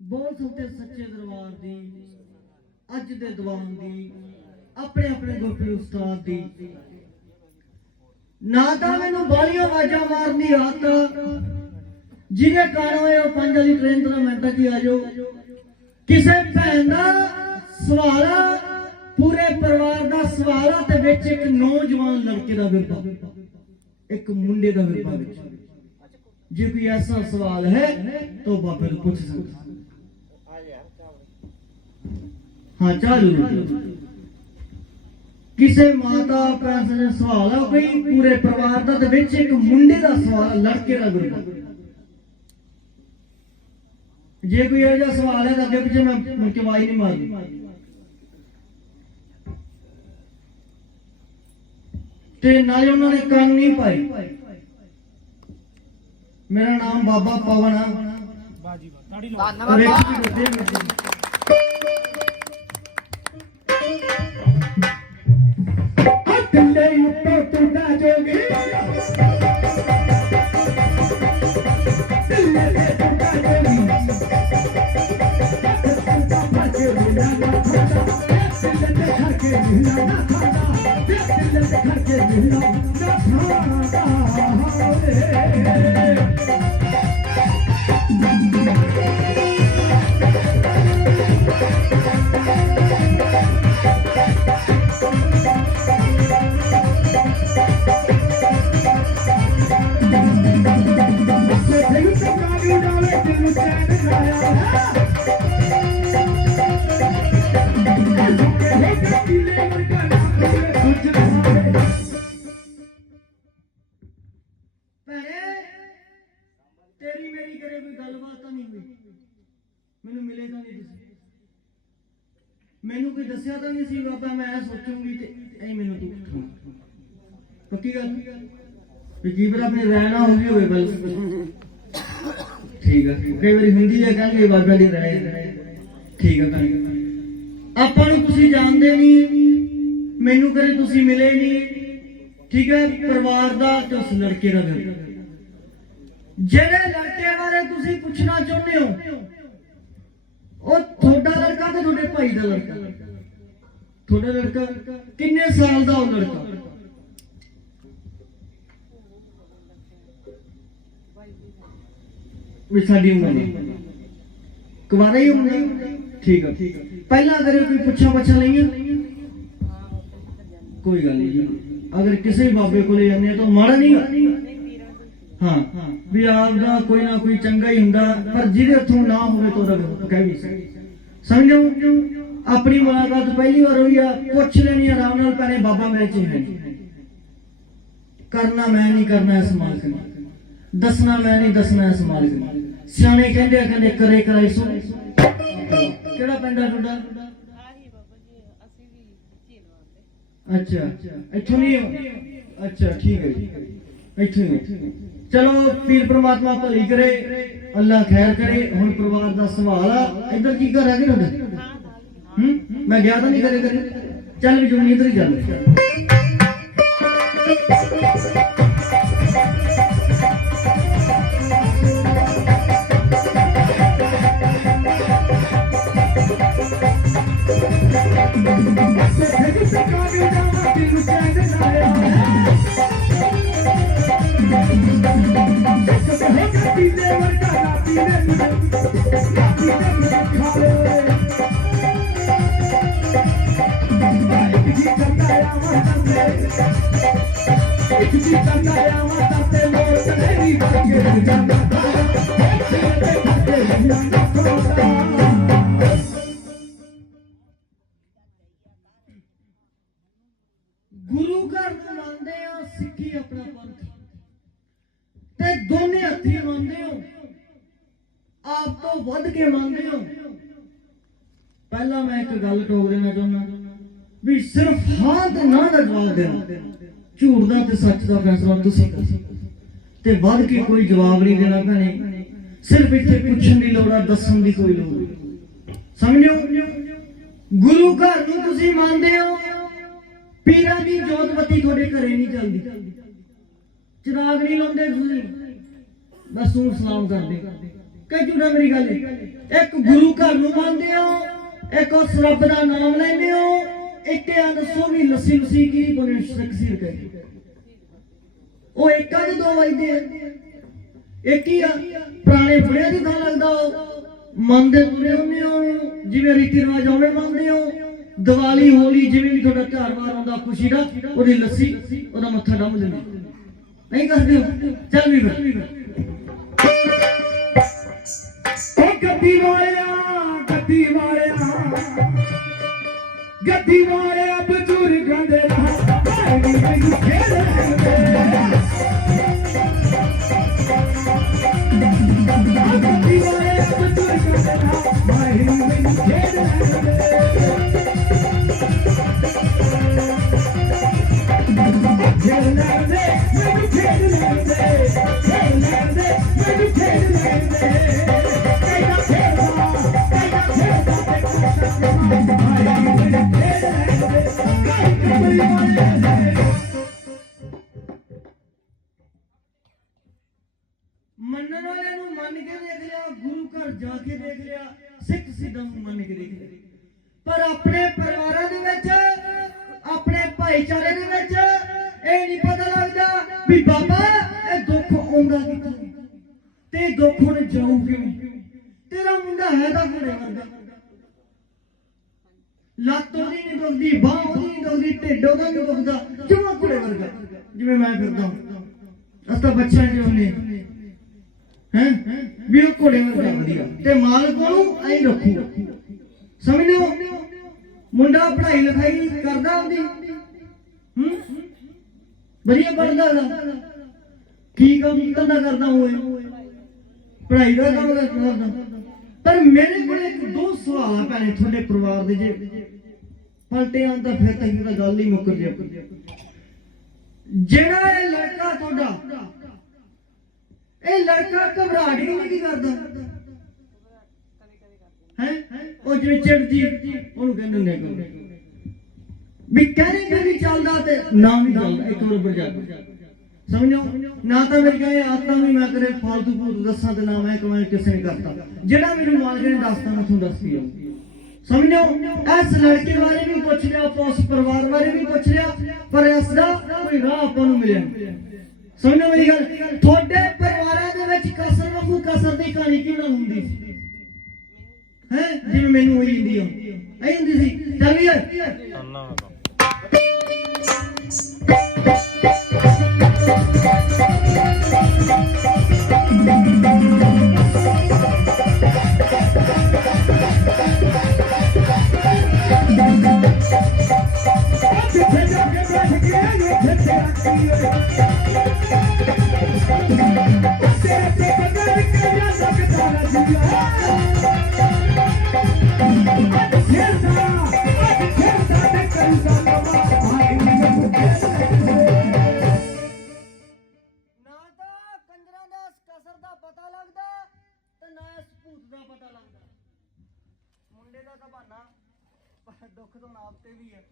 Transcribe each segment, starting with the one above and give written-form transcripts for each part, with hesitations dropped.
बोल सुनते सच्चे दरबार दी अज दे दीवान दी अपने अपने गुरप्रीत उस्ताद दी ना तां मैनूं बालियां आवाज़ां मारनी आदत जिन्हें गाना होया 5 वाली ट्रेन 3 मिनटां च आ जाओ किसे भैन दा सवाल पूरे परिवार दा सवाल ते विच एक नौजवान लड़के दा विरपा एक मुंडे दा विरपा विच जे कोई ऐसा सवाल है तो बाबे को पूछ सकता हाँ चालू किसे माता पैसे का सवाल है कोई पूरे परिवार का विच एक मुंडे का सवाल लड़के का विरपा जे कोई ऐसा सवाल है तो अगे पिछे मैं मुझे आवाज नहीं मारनी ते नाले उन्होंने कान नहीं पाई मेरा नाम बाबा पवन मैनू कोई दसिया तो नहीं सी बाबा मैं सोचूंगी मैनू तू पक्की गल की पता अपने रहना होगी होवे बल ठीक है कई बार हिंदी है कहंगे बाबा दी रहे ठीक है ਆਪਾਂ ਨੂੰ ਤੁਸੀਂ ਜਾਣਦੇ ਨਹੀਂ ਮੈਨੂੰ ਕਦੇ ਤੁਸੀਂ ਮਿਲੇ ਨਹੀਂ ਠੀਕ ਹੈ ਪਰਿਵਾਰ ਦਾ ਤੇ ਉਸ ਲੜਕੇ ਦਾ ਜਿਹੜੇ ਲੜਕੇ ਬਾਰੇ ਤੁਸੀਂ ਪੁੱਛਣਾ ਚਾਹੁੰਦੇ ਹੋ ਉਹ ਤੁਹਾਡਾ ਲੜਕਾ ਤੇ ਤੁਹਾਡੇ ਭਾਈ ਦਾ ਲੜਕਾ ਤੁਹਾਡਾ ਲੜਕਾ ਕਿੰਨੇ ਸਾਲ ਦਾ ਉਹ ਲੜਕਾ ਵੀ ਸਾਡੀ ਉਮਰ ਦੀ ਕੁਵਾਰਾ ਹੀ ਉਮਰ ठीक है पहला अगर कोई पुछा पछा नहीं है कोई गल नहीं अगर किसी बाबे को जाने तो माड़ा नहीं हाँ भी आपका कोई ना कोई चंगा ही हुंदा पर जिहदे हथों ना होवे तो कह भी समझो अपनी मुलाकात पहली बार हुई है पुछ लेनी आराम नाल भैणे बाबा मेरे च है करना मैं नहीं करना इस मालिक ने दसना मैं नहीं दसना इस मालिक ने सियाणे कहंदे करे कराई सो ਕਿਹੜਾ ਪਿੰਡ ਹੈ ਤੁਹਾਡਾ ਆਹੀ ਬਾਬਾ ਜੀ ਅਸੀਂ ਵੀ ਝੀਲਵਾਂ ਦੇ ਅੱਛਾ ਇੱਥੋਂ ਨਹੀਂ ਹੋ ਅੱਛਾ ਠੀਕ ਹੈ ਜੀ ਇੱਥੋਂ ਹੀ ਚਲੋ ਪੀਰ ਪ੍ਰਮਾਤਮਾ ਭਲੀ ਕਰੇ ਅੱਲਾ ਖੈਰ ਕਰੇ ਹੁਣ ਪਰਿਵਾਰ ਦਾ ਸਵਾਲ ਆ ਇੱਧਰ ਕੀ ਘਰ ਹੈ ਕਿ ਤੁਹਾਡਾ ਮੈਂ ਗਿਆ ਤਾਂ ਨਹੀਂ ਕਰੇ ਚੱਲ ਵੀ ਜੁਨੀ ਇੱਧਰ ਹੀ ਚੱਲ गुरु घर मानते सिक्खी अपना पंथ ਦੋਨੇ ਹੱਥੀਂ ਮੰਨਦੇ ਹੋ, ਆਪ ਤੋਂ ਵੱਧ ਕੇ ਮੰਨਦੇ ਹੋ। ਪਹਿਲਾਂ ਮੈਂ ਇੱਕ ਗੱਲ ਟੋਕ ਦੇਣਾ ਚਾਹੁੰਦਾ ਵੀ ਸਿਰਫ ਹਾਂ ਤੇ ਨਾ ਦਾ ਜਵਾਬ ਦੇਣਾ, ਝੂਠ ਦਾ ਤੇ ਸੱਚ ਦਾ ਫੈਸਲਾ ਤੁਸੀਂ ਕਰੋ ਤੇ ਵੱਧ ਕੇ ਕੋਈ ਜਵਾਬ ਨਹੀਂ ਦੇਣਾ ਭੈਣੇ। ਸਿਰਫ ਇੱਥੇ ਪੁੱਛਣ ਦੀ ਲੋੜ ਆ, ਦੱਸਣ ਦੀ ਕੋਈ ਲੋੜ ਨਹੀਂ। ਸਮਝਿਓ, ਗੁਰੂ ਘਰ ਨੂੰ ਤੁਸੀਂ ਮੰਨਦੇ ਹੋ, ਪੀਰਾਂ ਦੀ ਜੋਤ ਬੱਤੀ ਤੁਹਾਡੇ ਘਰੇ ਨਹੀਂ ਚੱਲਦੀ, ਚਿਰਾਗ ਨਹੀਂ ਲਾਉਂਦੇ ਤੁਸੀਂ, ਬਸ ਤੂੰ ਸਲਾਮ ਕਰਦੇ ਕਿ ਝੂਠਾ ਮੇਰੀ ਗੱਲ ਹੈ। ਇੱਕ ਗੁਰੂ ਘਰ ਨੂੰ ਮੰਨਦੇ ਹੋ, ਇੱਕ ਉਸ ਰੱਬ ਦਾ ਨਾਮ ਲੈਂਦੇ ਹੋ, ਇੱਕ ਇਹ ਦੱਸੋ ਵੀ ਲੱਸੀ ਲੁੱਸੀ ਕੀ ਬਣੇ ਤਕਸੀਰ ਕਹੀ, ਉਹ ਇੱਕਾਂ ਦੇ ਦੋ ਵਜਦੇ ਆ, ਇੱਕ ਹੀ ਆ। ਪੁਰਾਣੇ ਬੁੜਿਆਂ ਦੀ ਥਾਂ ਲੱਗਦਾ ਉਹ ਮੰਨਦੇ ਤੁਰੇ ਹੁੰਦੇ ਹੋ, ਜਿਵੇਂ ਰੀਤੀ ਰਿਵਾਜ ਉਵੇਂ ਮੰਨਦੇ ਹੋ। ਦੀਵਾਲੀ ਹੋਲੀ ਜਿਵੇਂ ਵੀ ਤੁਹਾਡਾ ਤਿਉਹਾਰ ਵਾਰ ਆਉਂਦਾ ਖੁਸ਼ੀ ਦਾ, ਉਹਦੀ ਲੱਸੀ ਉਹਦਾ ਮੱਥਾ ਡੰਮ ਦਿੰਦੇ ਨਹੀਂ ਕਰਦੇ ਹੋ। ਚੱਲ ਵੀ ਗੱਦੀ ਵਾਲਿਆ, ਗੱਦੀ ਵਾਲਿਆ, ਗੱਦੀ ਵਾਲਿਆ ਬਜ਼ੁਰਗਾਂ ਦੇ ਨਾਲ ਮੈਨੂੰ ਖੇਡ ਲੈਂਦੇ। ਗੱਦੀ ਵਾਲਿਆ ਬਜ਼ੁਰਗਾਂ ਦੇ ਨਾਲ ਮੈਨੂੰ ਖੇਡ ਲੈਂਦੇ। ਖੇਡ ਲੈਂਦੇ ਮੈਨੂੰ ਖੇਡ ਲੈਂਦੇ, ਖੇਡ ਲੈਂਦੇ ਮੈਨੂੰ ਖੇਡ ਲੈਂਦੇ। ਮੰਨਣ ਵਾਲੇ ਨੂੰ ਮੰਨ ਕੇ ਦੇਖ ਲਿਆ, ਗੁਰੂ ਘਰ ਜਾ ਕੇ ਦੇਖ ਲਿਆ, ਸਿੱਖ ਸਿੱਧਾਂ ਨੂੰ ਮੰਨ ਕੇ ਦੇਖ ਲਿਆ, ਪਰ ਆਪਣੇ ਪਰਿਵਾਰਾਂ ਦੇ ਵਿੱਚ, ਆਪਣੇ ਭਾਈਚਾਰੇ ਦੇ ਵਿੱਚ ਇਹ ਨਹੀਂ ਪਤਾ ਲੱਗਦਾ ਵੀ ਬਾਬਾ ਇਹ ਦੁੱਖ ਆਉਂਦਾ ਕਿੱਥੋਂ ਤੇ ਦੁੱਖ ਹੁਣ ਜਾਊ ਕਿਵੇਂ। ਤੇਰਾ ਮੁੰਡਾ ਹੈ ਤਾਂ ਘੋੜੇ ਵਰਗਾ, ਲੱਤ ਉਹਦੀ ਨਹੀਂ ਦੁਖਦੀ, ਬਾਂਹ ਉਹਦੀ ਨਹੀਂ ਦੁਖਦੀ, ਢਿੱਡ ਉਹਦਾ ਨਹੀਂ ਦੁਖਦਾ, ਜਮਾਂ ਘੋੜੇ ਵਰਗਾ ਜਿਵੇਂ ਮੈਂ ਫਿਰਦਾ। ਅਸ ਤਾਂ ਬੱਚਾ ਜਿਹਾ ਉਹਨੇ ਹੈ ਵੀ ਉਹ ਘੋੜੇ ਵਰਗਾ ਵਧੀਆ, ਤੇ ਮਾਲਕ ਉਹਨੂੰ ਐਂ ਰੱਖੂ। ਸਮਝ ਲਓ, ਮੁੰਡਾ ਪੜ੍ਹਾਈ ਲਿਖਾਈ ਕਰਦਾ ਉਹਦੀ, ਵਧੀਆ ਪੜ੍ਹਦਾ ਉਹਦਾ, ਕੀ ਕੰਮ ਕਰਦਾ ਹੋਏ, ਪੜ੍ਹਾਈ ਦਾ ਕੰਮ ਕਰਦਾ। ਪਰ ਮੇਰੇ ਕੋਲ ਇੱਕ ਦੋ ਸਵਾਲ ਆ ਭੈਣੇ ਤੁਹਾਡੇ ਪਰਿਵਾਰ ਦੇ, ਜੇ ਪਲਟੇ ਆਂ ਤਾਂ ਫਿਰ ਤਾਂ ਗੱਲ ਹੀ ਮੁੱਕ ਜੇ। ਜਿਹੜਾ ਇਹ ਲੜਕਾ ਤੁਹਾਡਾ, ਇਹ ਲੜਕਾ ਘਬਰਾਹਟ ਨਹੀਂ ਕਰਦਾ ਹੈ? ਉਹ ਜਿਵੇਂ ਚਿੜਦੀ ਉਹਨੂੰ ਕਹਿੰਦੇ ਨੇ ਵੀ ਕਹਿੰਦੇ ਵੀ ਚੱਲਦਾ ਤੇ ਨਾ ਵੀ ਚੱਲਦਾ, ਇੱਕ ਬਰਾਬਰ ਜਾਂਦਾ। ਸਮਝੋ ਨਾ, ਤਾਂ ਮੇਰੀ ਕਹੇ ਆਤਾਂ ਵੀ ਮੈਂ ਕਰੇ ਫਾਲਤੂ ਫੂਲਤੂ ਦੱਸਾਂ ਤੇ ਨਾ ਮੈਂ ਕਮਾਈ ਕਿਸੇ ਨੇ ਕਰਤਾ। ਜਿਹੜਾ ਮੈਨੂੰ ਮਾਲਕ ਨੇ ਦੱਸਤਾ ਮੈਂ ਤੁਹਾਨੂੰ ਦੱਸ ਦਿਆ। ਸਮਝੋ, ਇਸ ਲੜਕੇ ਬਾਰੇ ਵੀ ਪੁੱਛ ਲਿਆ, ਉਸ ਪਰਿਵਾਰ ਬਾਰੇ ਵੀ ਪੁੱਛ ਲਿਆ, ਪਰ ਇਸ ਦਾ ਕੋਈ ਰਾਹ ਆਪਾਂ ਨੂੰ ਮਿਲਿਆ। ਸਮਝੋ ਮੇਰੀ ਗੱਲ, ਤੁਹਾਡੇ ਪਰਿਵਾਰਾਂ ਦੇ ਵਿੱਚ ਕਸਰ ਵਾਂਗੂ ਕਸਰ ਦੀ ਕਹਾਣੀ ਕਿਉਂ ਹੁੰਦੀ ਸੀ ਹੈ? ਜਿਵੇਂ ਮੈਨੂੰ ਹੋਈ ਜਾਂਦੀ ਆ ਐ ਹੁੰਦੀ ਸੀ। ਚੱਲ ਵੀ ਦੁੱਖ ਤੋਂ ਨਾਪ ਤੇ ਵੀ ਹੈ,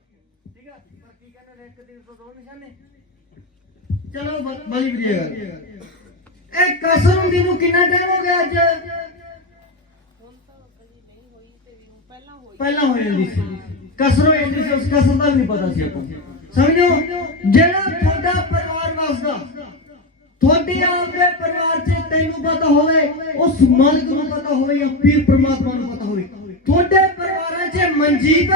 ਠੀਕ ਹੈ, ਪਰ ਕੀ ਕਹਿੰਦੇ ਇੱਕ ਦਿਨ ਤੋਂ ਦੋ ਨਿਸ਼ਾਨੇ। ਚਲੋ ਬੜੀ ਵਧੀਆ ਗੱਲ। ਇਹ ਕਸਰ ਹੁੰਦੀ ਨੂੰ ਕਿੰਨਾ ਟਾਈਮ ਹੋ ਗਿਆ? ਅੱਜ ਪਹਿਲਾਂ ਹੋ ਜਾਂਦੀ ਸੀ, ਕਸਰ ਹੋ ਜਾਂਦੀ ਸੀ, ਉਸ ਕਸਰ ਦਾ ਵੀ ਨਹੀਂ ਪਤਾ ਸੀ ਆਪਾਂ। ਸਮਝੋ, ਜਿਹੜਾ ਤੁਹਾਡਾ ਪਰਿਵਾਰ ਵਸਦਾ, ਤੁਹਾਡੇ ਆਪਦੇ ਪਰਿਵਾਰ 'ਚ ਤੈਨੂੰ ਪਤਾ ਹੋਵੇ, ਉਸ ਮਾਲਕ ਨੂੰ ਪਤਾ ਹੋਵੇ ਜਾਂ ਪੀਰ ਪ੍ਰਮਾਤਮਾ ਨੂੰ ਪਤਾ ਹੋਵੇ, ਤੁਹਾਡੇ ਪਰਿਵਾਰਾਂ 'ਚ ਮਨਜੀਤ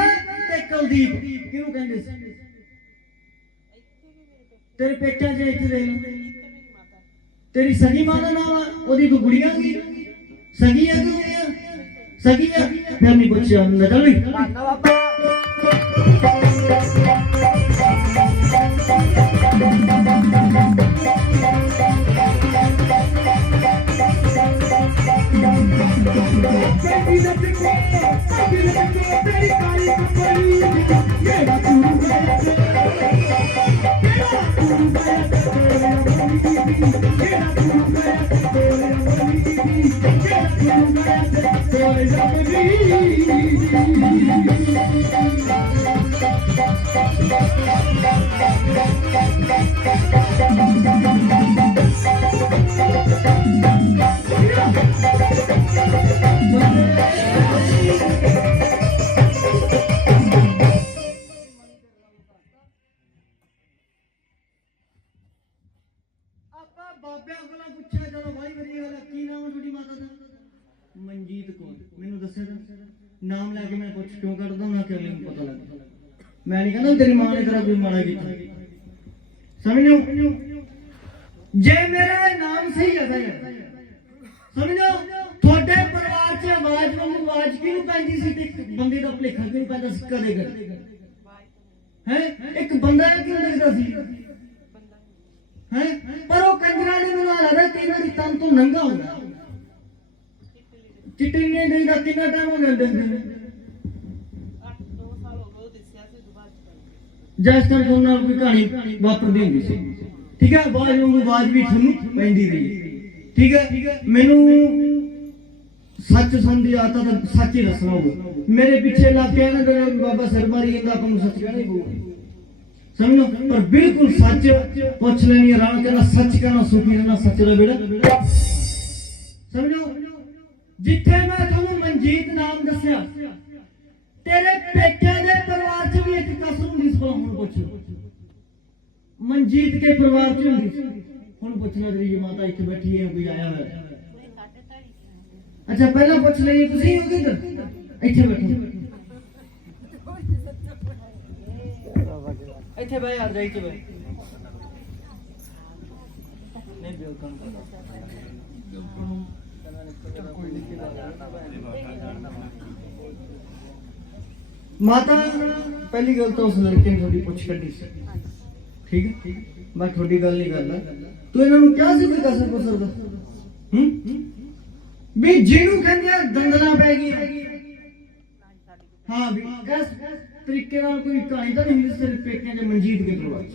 ਤੇ ਕੁਲਦੀਪ ਕਿਹਨੂੰ ਕਹਿੰਦੇ ਸੀ? ਤੇਰੇ ਪੇਟਾਂ 'ਚ ਇੱਥੇ ਦੇਖ, ਤੇਰੀ ਸਗੀ ਮਾਂ ਦਾ ਨਾਮ ਆ, ਉਹਦੀ ਕੋਈ ਗੁੜੀਆ ਸੀ, ਸਗੀ ਆ ਕਿ ਸਗੀ ਆ? ਫਿਰ ਨਹੀਂ ਪੁੱਛਿਆ ਹੁੰਦਾ। ਚੱਲ ਵੀ ਬਾਬਿਆਂ ਕੋਲੋਂ ਪੁੱਛਿਆ, ਚਲੋ ਬਾਈ ਵਧੀਆ ਗੱਲ, ਕੀ ਨਾਮ ਹੈ ਤੁਹਾਡੀ ਮਾਤਾ ਦਾ? ਮਨਜੀਤ ਕੌਰ। ਮੈਨੂੰ ਦੱਸਿਆ ਤਾਂ ਨਾਮ ਲੈ ਕੇ ਮੈਂ ਪੁੱਛ ਕਿਉਂ ਕੱਢਦਾ ਨਾ ਕਿ ਮੈਨੂੰ ਪਤਾ ਲੱਗ। ਮੈਂ ਨਹੀਂ ਕਹਿੰਦਾ ਤੇਰੀ ਮਾਂ ਨੇ ਤੇਰਾ ਕੋਈ ਮਾੜਾ ਕੀਤਾ, ਸਮਝੋ। ਜੇ ਮੇਰਾ ਨਾਮ ਸਹੀ ਹੈ ਸਮਝੋ, ਤੁਹਾਡੇ ਪਰਿਵਾਰ 'ਚ ਆਵਾਜ਼ ਨੂੰ ਆਵਾਜ਼ ਕਿਹਨੂੰ ਪੈਂਦੀ ਸੀ ਤੇ ਬੰਦੇ ਦਾ ਭੁਲੇਖਾ ਕਿਹਨੂੰ ਪੈਂਦਾ ਸੀ? ਕਦੇ ਹੈ ਇੱਕ ਬੰਦਾ ਕਿਉਂ ਲੱਗਦਾ ਸੀ ਹੈ? ਪਰ ਉਹ ਕੰਜਰਾਂ ਨੇ ਮੈਨੂੰ ਲੱਗਦਾ ਕਈ ਵਾਰੀ ਤਨ ਤੋਂ ਨੰਗਾ ਹੁੰਦਾ। ਚਿੱਟੀ ਨੇ ਨਹੀਂ ਦਾ ਕਿੰਨਾ ਟਾਈਮ ਹੋ ਗਿਆ? 8-9 ਸਾਲ ਹੋ ਗਏ ਦੱਸਿਆ ਸੀ ਦੁਬਾਰਾ ਜੈਸ ਕਰ ਕੋਲ ਨਾਲ ਕੋਈ ਕਹਾਣੀ ਵਾਪਰਦੀ ਹੁੰਦੀ ਸੀ, ਠੀਕ ਹੈ। ਆਵਾਜ਼ ਨੂੰ ਆਵਾਜ਼ ਵੀ ਤੁਹਾਨੂੰ ਪੈਂਦੀ ਰਹੀ, ਠੀਕ ਹੈ। ਮੈਨੂੰ ਸੱਚ ਸੁਣਦੀ ਆਤਾ ਤਾਂ ਸੱਚ ਹੀ ਦੱਸਣਾ ਹੋਊਗਾ। ਮੇਰੇ ਪਿੱਛੇ ਲੱਗ ਕੇ ਨਾ ਬਾਬਾ ਸਿਰ ਮਾਰੀ ਜਾਂਦਾ, ਆਪਾਂ ਨੂੰ ਸੱਚ ਕਹਿਣਾ ਹੀ ਪਊਗਾ, ਸਮਝੋ। ਪਰ ਬਿਲਕੁਲ ਸੱਚ ਪੁੱਛ ਲੈਣੀ ਆਰਾਮ ਕਰਨਾ, ਸੱਚ ਕਹਿਣਾ ਸੁਖੀ ਰਹਿਣਾ, ਸੱਚ ਦਾ ਬੇੜਾ ਸਮਝੋ। ਜਿੱਥੇ ਮੈਂ ਤੁਹਾਨੂੰ ਮਨਜੀਤ ਨਾਮ ਦੱਸਿਆ, ਤੇਰੇ ਪੇਕਿਆਂ ਦੇ ਪਰਿਵਾਰ 'ਚ ਵੀ ਇੱਕ ਕਸਰ ਹੁੰਦੀ ਸੀ। ਹੁਣ ਪੁੱਛ, ਮਨਜੀਤ ਕੇ ਪਰਿਵਾਰ 'ਚ ਹੁੰਦੀ ਸੀ। ਹੁਣ ਪੁੱਛਣਾ ਤੇਰੀ ਮਾਤਾ ਇੱਥੇ ਬੈਠੀ ਹੈ, ਕੋਈ ਆਇਆ ਹੋਇਆ? ਅੱਛਾ ਪਹਿਲਾਂ ਪੁੱਛ ਲਈਏ, ਤੁਸੀਂ ਹੋ ਕਿੱਧਰ? ਇੱਥੇ ਬੈਠੋ, ਇੱਥੇ ਬਹਿ ਆ ਜਾਈ, ਇੱਥੇ ਬਹਿ। ਨਹੀਂ ਬਿਲ ਕੰਮ ਕਰਦਾ ਮਾਤਾ। ਪਹਿਲੀ ਗੱਲ ਤਾਂ ਉਸ ਲੜਕੇ ਨੇ ਤੁਹਾਡੀ ਪੁੱਛ ਕੱਢੀ ਸੀ, ਠੀਕ ਹੈ। ਮੈਂ ਤੁਹਾਡੀ ਗੱਲ ਨਹੀਂ ਕਰਦਾ, ਤੂੰ ਇਹਨਾਂ ਨੂੰ ਕਿਹਾ ਸੀ ਕੋਈ ਕਸਰ ਕੁਸਰ ਦਾ? ਵੀ ਜਿਹਨੂੰ ਕਹਿੰਦੇ ਦੰਦਲਾਂ ਪੈ ਗਈ, ਹਾਂ ਵੀ ਇਸ ਤਰੀਕੇ ਨਾਲ ਕੋਈ ਕਹਾਣੀ ਤਾਂ ਨਹੀਂ ਹੁੰਦੀ ਸਿਰਫ ਪੇਕਿਆਂ ਦੇ ਮਨਜੀਤ ਕੇ ਪਰਿਵਾਰ 'ਚ।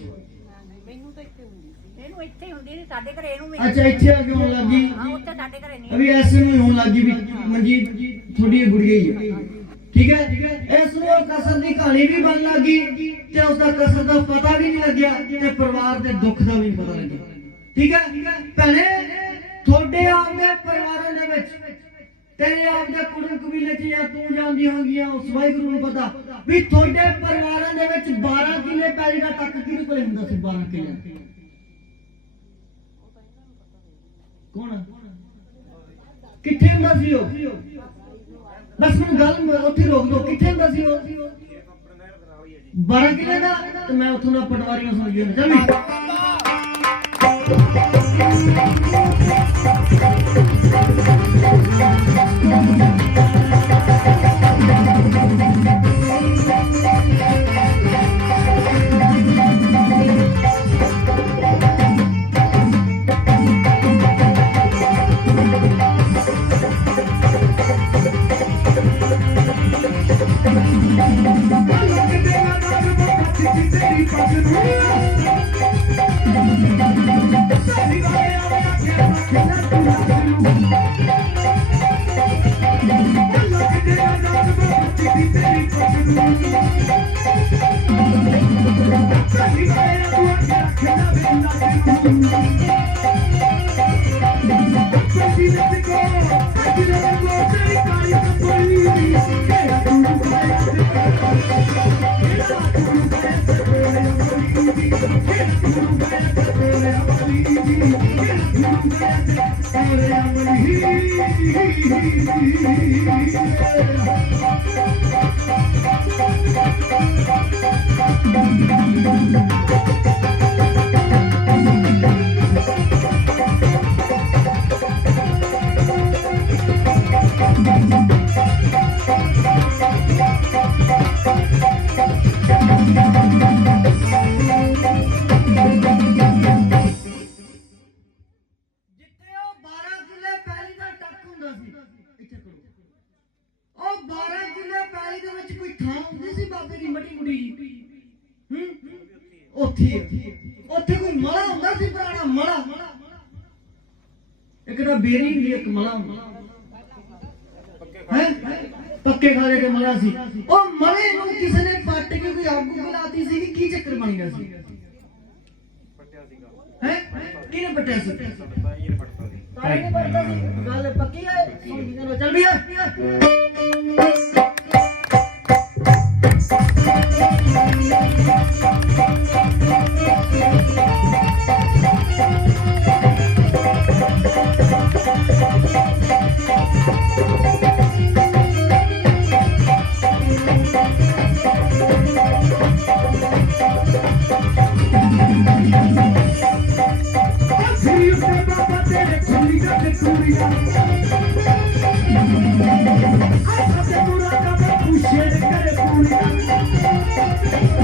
ਮੈਨੂੰ ਤਾਂ ਇੱਥੇ ਹੁੰਦੀ ਸੀ, ਇਹਨੂੰ ਇੱਥੇ ਹੀ ਹੁੰਦੀ ਸੀ ਸਾਡੇ ਘਰੇ। ਇਹਨੂੰ ਅੱਛਾ ਇੱਥੇ ਆ ਕੇ ਹੋਣ ਲੱਗੀ? ਹਾਂ ਉੱਥੇ ਸਾਡੇ ਘਰੇ ਨਹੀਂ। ਅਭੀ ਐਸੇ ਨੂੰ ਹੋਣ ਲੱਗੀ ਵੀ ਮਨਜੀਤ ਥੋੜੀ ਗੁੜੀ ਗਈ ਹੈ, ਠੀਕ ਹੈ। ਇਸ ਨੂੰ ਕਸਰ ਦੀ ਕਹਾਣੀ ਵੀ ਬਣ ਲੱਗੀ ਤੇ ਉਸ ਦਾ ਕਸਰ ਦਾ ਪਤਾ ਵੀ ਨਹੀਂ ਲੱਗਿਆ ਤੇ ਪਰਿਵਾਰ ਦੇ ਦੁੱਖ ਦਾ ਵੀ ਨਹੀਂ ਪਤਾ ਲੱਗਿਆ, ਠੀਕ ਹੈ। ਭੈਣੇ ਤੁਹਾਡੇ ਆਪਦੇ ਪਰਿਵਾਰਾਂ ਦੇ ਵਿੱਚ, ਤੇਰੇ ਆਪਦੇ ਕੁੜਮ ਕਬੀਲੇ 'ਚ ਜਾਂ ਤੂੰ ਜਾਂਦੀ ਹੋਗੀਆਂ, ਉਸ ਵਾਹਿਗੁਰੂ ਨੂੰ ਪਤਾ ਵੀ ਤੁਹਾਡੇ ਪਰਿਵਾਰਾਂ ਦੇ ਵਿੱਚ 12 ਕਿੱਲੇ ਪੈਲੀ ਦਾ ਟੱਕ ਕਿਹਦੇ ਕੋਲ ਹੁੰਦਾ ਸੀ? 12 ਕਿੱਲੇ ਕੌਣ ਕਿੱਥੇ ਹੁੰਦਾ ਸੀ ਉਹ? ਬਸ ਮੈਨੂੰ ਗੱਲ ਉੱਥੇ ਰੋਕ ਦੋ, ਕਿੱਥੇ ਹੁੰਦਾ ਸੀ ਉਹ? 12 ਕਿੱਲੇ ਦਾ। ਤੇ ਮੈਂ ਉੱਥੋਂ ਦਾ ਪਟਵਾਰੀਆਂ ਸੁਣ ਗਿਆ, ਚੱਲ ਵੀ ਉੱਥੇ ਕੋਈ ਮਲਾ ਹੁੰਦਾ ਸੀ, ਪੁਰਾਣਾ ਮਲਾ। ਇੱਕ ਤਾਂ ਬੇਰੀ ਹੁੰਦੀ, ਇੱਕ ਮਲਾ ਹੁੰਦਾ ਹੈ, ਪੱਕੇ ਖਾਲੇ ਤੇ ਮਲਾ ਸੀ। ਉਹ ਮਲੇ ਨੂੰ ਕਿਸੇ ਨੇ ਪੱਟ ਕੇ ਕੋਈ ਅੱਗ ਲਾਤੀ ਸੀ, ਕੀ ਚੱਕਰ ਬਣ ਗਿਆ ਸੀ? ਹੈ ਕਿਹਨੇ ਪੱਟਿਆ ਸੀ? ਤਾਈ ਨੇ ਪੱਟਿਆ ਸੀ। ਗੱਲ ਪੱਕੀ ਹੈ, ਚੱਲ ਵੀ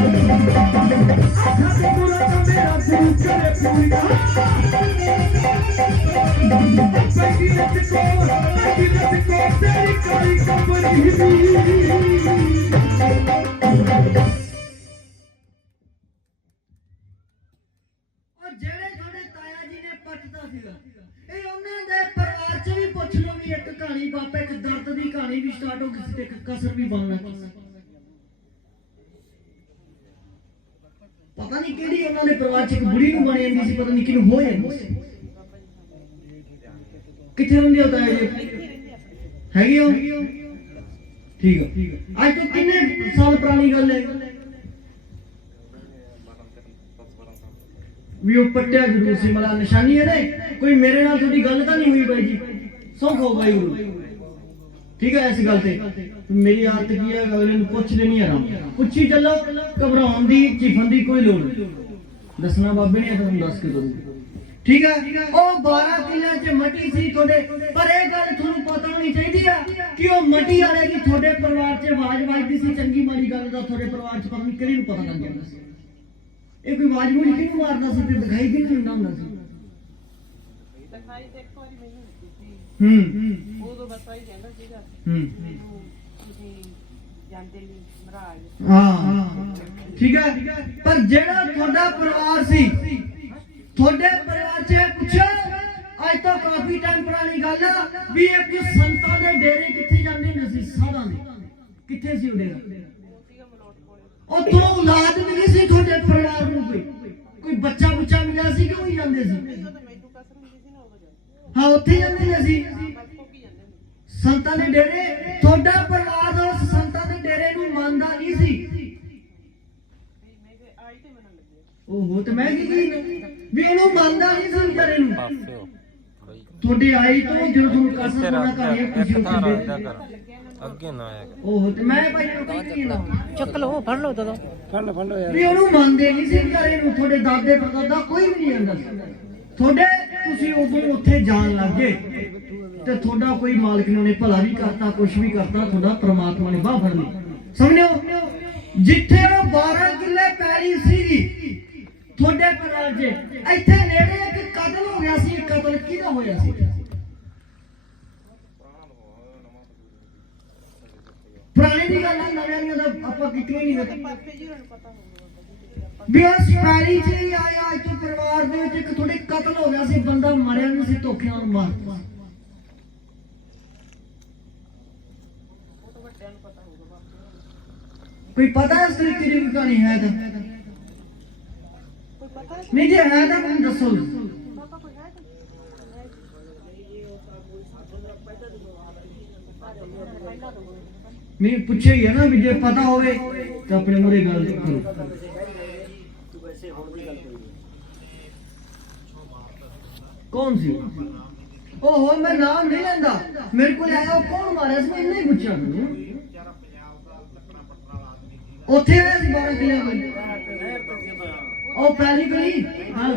आखा तो बुरा तो मेरा गुरु करे पूरिया पगीरत को तेरी काली कपड़ी ਜਿਹੜੇ ਤੁਹਾਡੇ ਤਾਇਆ ਜੀ ਨੇ ਪੱਟਦਾ ਸੀਗਾ ਇਹ ਉਹਨਾਂ ਦੇ ਪਰਿਵਾਰ 'ਚ ਵੀ ਪੁੱਛ ਲਓ ਵੀ ਇੱਕ ਕਹਾਣੀ ਬਾਪਾ ਇੱਕ ਦਰਦ ਦੀ ਕਹਾਣੀ ਵੀ ਸਟਾਰਟ ਹੋ ਕਿਸੇ ਤੇ ਇੱਕ ਕਸਰ ਵੀ ਬਣਨਾ ਪਤਾ ਨਹੀਂ ਕਿਹੜੀ ਉਹਨਾਂ ਦੇ ਪਰਿਵਾਰ 'ਚ ਇੱਕ ਬੁੜੀ ਨੂੰ ਬਣੀ ਜਾਂਦੀ ਸੀ ਪਤਾ ਨਹੀਂ ਕਿਹਨੂੰ ਹੋ ਜਾਂਦੀ ਸੀ ਕਿੱਥੇ ਰਹਿੰਦੀ ਹੋ ਤਾਇਆ ਜੀ ਹੈਗੀ ਹੋ ਠੀਕ ਹੈ ਅੱਜ ਤੋਂ ਕਿੰਨੇ ਸਾਲ ਪੁਰਾਣੀ ਗੱਲ ਹੈ ਵੀ ਉਹ ਪੱਟਿਆ ਜ਼ਰੂਰ ਸੀ ਮਲਾ ਨਿਸ਼ਾਨੀ ਹੈ ਨੇ ਕੋਈ ਮੇਰੇ ਨਾਲ ਤੁਹਾਡੀ ਗੱਲ ਤਾਂ ਨਹੀਂ ਹੋਈ ਬਾਈ ਜੀ ਸੌਂਖ ਹੋ ਗਈ ਠੀਕ ਹੈ ਇਸ ਗੱਲ ਤੇ ਮੇਰੀ ਆਦਤ ਕੀ ਹੈ ਅਗਲੇ ਨੂੰ ਪੁੱਛ ਲੈਣੀ ਆਰਾਮ ਪੁੱਛੀ ਚੱਲੋ ਘਬਰਾਉਣ ਦੀ ਚਿਫਨ ਦੀ ਕੋਈ ਲੋੜ ਨਹੀਂ ਦੱਸਣਾ ਬਾਬੇ ਨੇ ਤੁਹਾਨੂੰ ਦੱਸ ਕੇ ਦੋ ਠੀਕ ਹੈ ਉਹ 12 ਕਿੱਲਿਆਂ 'ਚ ਮੱਟੀ ਸੀ ਤੁਹਾਡੇ ਪਰ ਇਹ ਗੱਲ ਤੁਹਾਨੂੰ ਪਤਾ ਹੋਣੀ ਚਾਹੀਦੀ ਆ ਕਿ ਉਹ ਮੱਟੀ ਵਾਲੇ ਦੀ ਤੁਹਾਡੇ ਪਰਿਵਾਰ 'ਚ ਆਵਾਜ਼ ਵੱਜਦੀ ਸੀ ਚੰਗੀ ਮਾੜੀ ਗੱਲ ਦਾ ਤੁਹਾਡੇ ਪਰਿਵਾਰ 'ਚ ਪਤਾ ਨਹੀਂ ਕਿਹੜੀ ਨੂੰ ਪਤਾ ਲੱਗ ਜਾਂਦਾ ਸੀ ਇਹ ਕੋਈ ਆਵਾਜ਼ ਨੂੰ ਕਿਹਨੂੰ ਮਾਰਦਾ ਸੀ ਤੇ ਦਿਖਾਈ ਕਿਹਨੂੰ ਦਿੰਦਾ ਹੁੰਦਾ ਸੀ ਦਿਖਾਈ ਤੇ ਇੱਕ ਵਾਰੀ ਮੈਨੂੰ ਦਿੱਤੀ ਸੀ ਉਦੋਂ ਬਸ ਆਈ ਜਾਂਦਾ ਸੀਗਾ ਮੈਨੂੰ ਤੁਸੀਂ ਜਾਂਦੇ ਨਹੀਂ ਮਹਾਰਾਜ ਹਾਂ ਠੀਕ ਹੈ ਪਰ ਜਿਹੜਾ ਤੁਹਾਡਾ ਪਰਿਵਾਰ ਸੀ ਤੁਹਾਡੇ ਪਰਿਵਾਰ 'ਚ ਪੁੱਛੋ ਅੱਜ ਤੋਂ ਕਾਫੀ ਟਾਈਮ ਪੁਰਾਣੀ ਗੱਲ ਆ ਵੀ ਇੱਕ ਸੰਤਾਂ ਦੇ ਡੇਰੇ ਕਿੱਥੇ ਜਾਂਦੇ ਹੁੰਦੇ ਸੀ ਸਾਧਾਂ ਦੇ ਕਿੱਥੇ ਸੀ ਉਹ ਡੇਰਾ ਉੱਥੋਂ ਔਲਾਦ ਮਿਲੀ ਸੀ ਤੁਹਾਡੇ ਪਰਿਵਾਰ ਨੂੰ ਕੋਈ ਬੱਚਾ ਬੁੱਚਾ ਮਿਲਿਆ ਸੀ ਕਿ ਉਹ ਹੀ ਜਾਂਦੇ ਸੀ ਹਾਂ ਉੱਥੇ ਜਾਂਦੇ ਸੀ ਸੰਤਾਂ ਦੇ ਡੇਰੇ ਤੁਹਾਡਾ ਪਰਿਵਾਰ ਉਸ ਸੰਤਾਂ ਦੇ ਡੇਰੇ ਨੂੰ ਮੰਨਦਾ ਨਹੀਂ ਸੀ ਉਹ ਤੇ ਮੈਂ ਕੀ ਵੀ ਉਹਨੂੰ ਮੰਨਦਾ ਨਹੀਂ ਸੀ ਡੇਰੇ ਨੂੰ ਤੁਹਾਡੇ ਆਈ ਤੋਂ ਜਦੋਂ ਤੁਹਾਨੂੰ ਕਸਮ ਕਰਨਾ ਕਹਾਣੀ ਪੁੱਛੀ ਉੱਥੇ ਅੱਗੇ ਨਾ ਆਇਆ ਉਹ ਤੇ ਮੈਂ ਭਾਈ ਨੂੰ ਕੀ ਨਾ ਚੱਕ ਲਓ ਫੜ ਲਓ ਤਦੋਂ ਫੜ ਲਓ ਯਾਰ ਵੀ ਉਹਨੂੰ ਮੰਨਦੇ ਨਹੀਂ ਸੀ ਘਰੇ ਨੂੰ ਤੁਹਾਡੇ ਦਾਦੇ ਪੜਦਾਦਾ ਕੋਈ ਵੀ ਨਹੀਂ ਜਾਂਦਾ ਸੀ ਤੁਹਾਡੇ ਤੁਸੀਂ ਉਦੋਂ ਉੱਥੇ ਜਾਣ ਲੱਗੇ ਤੇ ਤੁਹਾਡਾ ਕੋਈ ਮਾਲਕ ਨੇ ਉਹਨੇ ਭਲਾ ਵੀ ਕਰਤਾ ਕੁਝ ਵੀ ਕਰਤਾ ਤੁਹਾਡਾ ਪ੍ਰਮਾਤਮਾ ਨੇ ਬਾਹ ਫੜ ਲਈ ਸਮਝਿਓ ਜਿੱਥੇ ਉਹ 12 ਕਿੱਲੇ ਪੈਲੀ ਸੀਗੀ ਤੁਹਾਡੇ ਪਰਿਵਾਰ 'ਚ ਇੱਥੇ ਨੇੜੇ ਇੱਕ ਕਤਲ ਹੋ ਗਿਆ ਸੀ ਕਤਲ ਕਿਹਦਾ ਹੋਇਆ ਸੀ ਪੁਰਾਣੀ ਦੀ ਗੱਲ ਨਵਿਆਂ ਦੀਆਂ ਦਾ ਆਪਾਂ ਕਿਤੇ ਨਹੀਂ ਵੀ ਉਸ ਪੈਰੀ 'ਚ ਹੀ ਆਇਆ ਅੱਜ ਤੋਂ ਪਰਿਵਾਰ ਦੇ ਵਿੱਚ ਇੱਕ ਤੁਹਾਡੇ ਕਤਲ ਹੋ ਗਿਆ ਸੀ ਬੰਦਾ ਮਰਿਆ ਨਹੀਂ ਸੀ ਧੋਖੇ ਨਾਲ ਮਾਰਤਾ ਕੋਈ ਪਤਾ ਇਸ ਤਰੀਕੇ ਦੀ ਕਹਾਣੀ ਹੈ ਤਾਂ ਨਹੀਂ ਜੇ ਹੈ ਤਾਂ ਮੈਨੂੰ ਦੱਸੋ ਨਹੀਂ ਪੁੱਛਿਆ ਹੀ ਹੈ ਨਾ ਵੀ ਜੇ ਪਤਾ ਹੋਵੇ ਤਾਂ ਆਪਣੇ ਮੂਹਰੇ ਗੱਲ ਕਰੋ ਕੌਣ ਸੀ ਉਹ ਮੈਂ ਨਾਮ ਨਹੀਂ ਲੈਂਦਾ ਮੇਰੇ ਕੋਲ ਆਇਆ ਉਹ ਕੌਣ ਮਾਰਿਆ ਸੀ ਮੈਂ ਇੰਨਾ ਹੀ ਪੁੱਛਿਆ ਮੈਨੂੰ ਉੱਥੇ ਆਇਆ ਸੀ 12 ਕਿੱਲੇ ਕੋਈ ਉਹ ਪਹਿਲੀ ਗਲੀ ਹਾਂ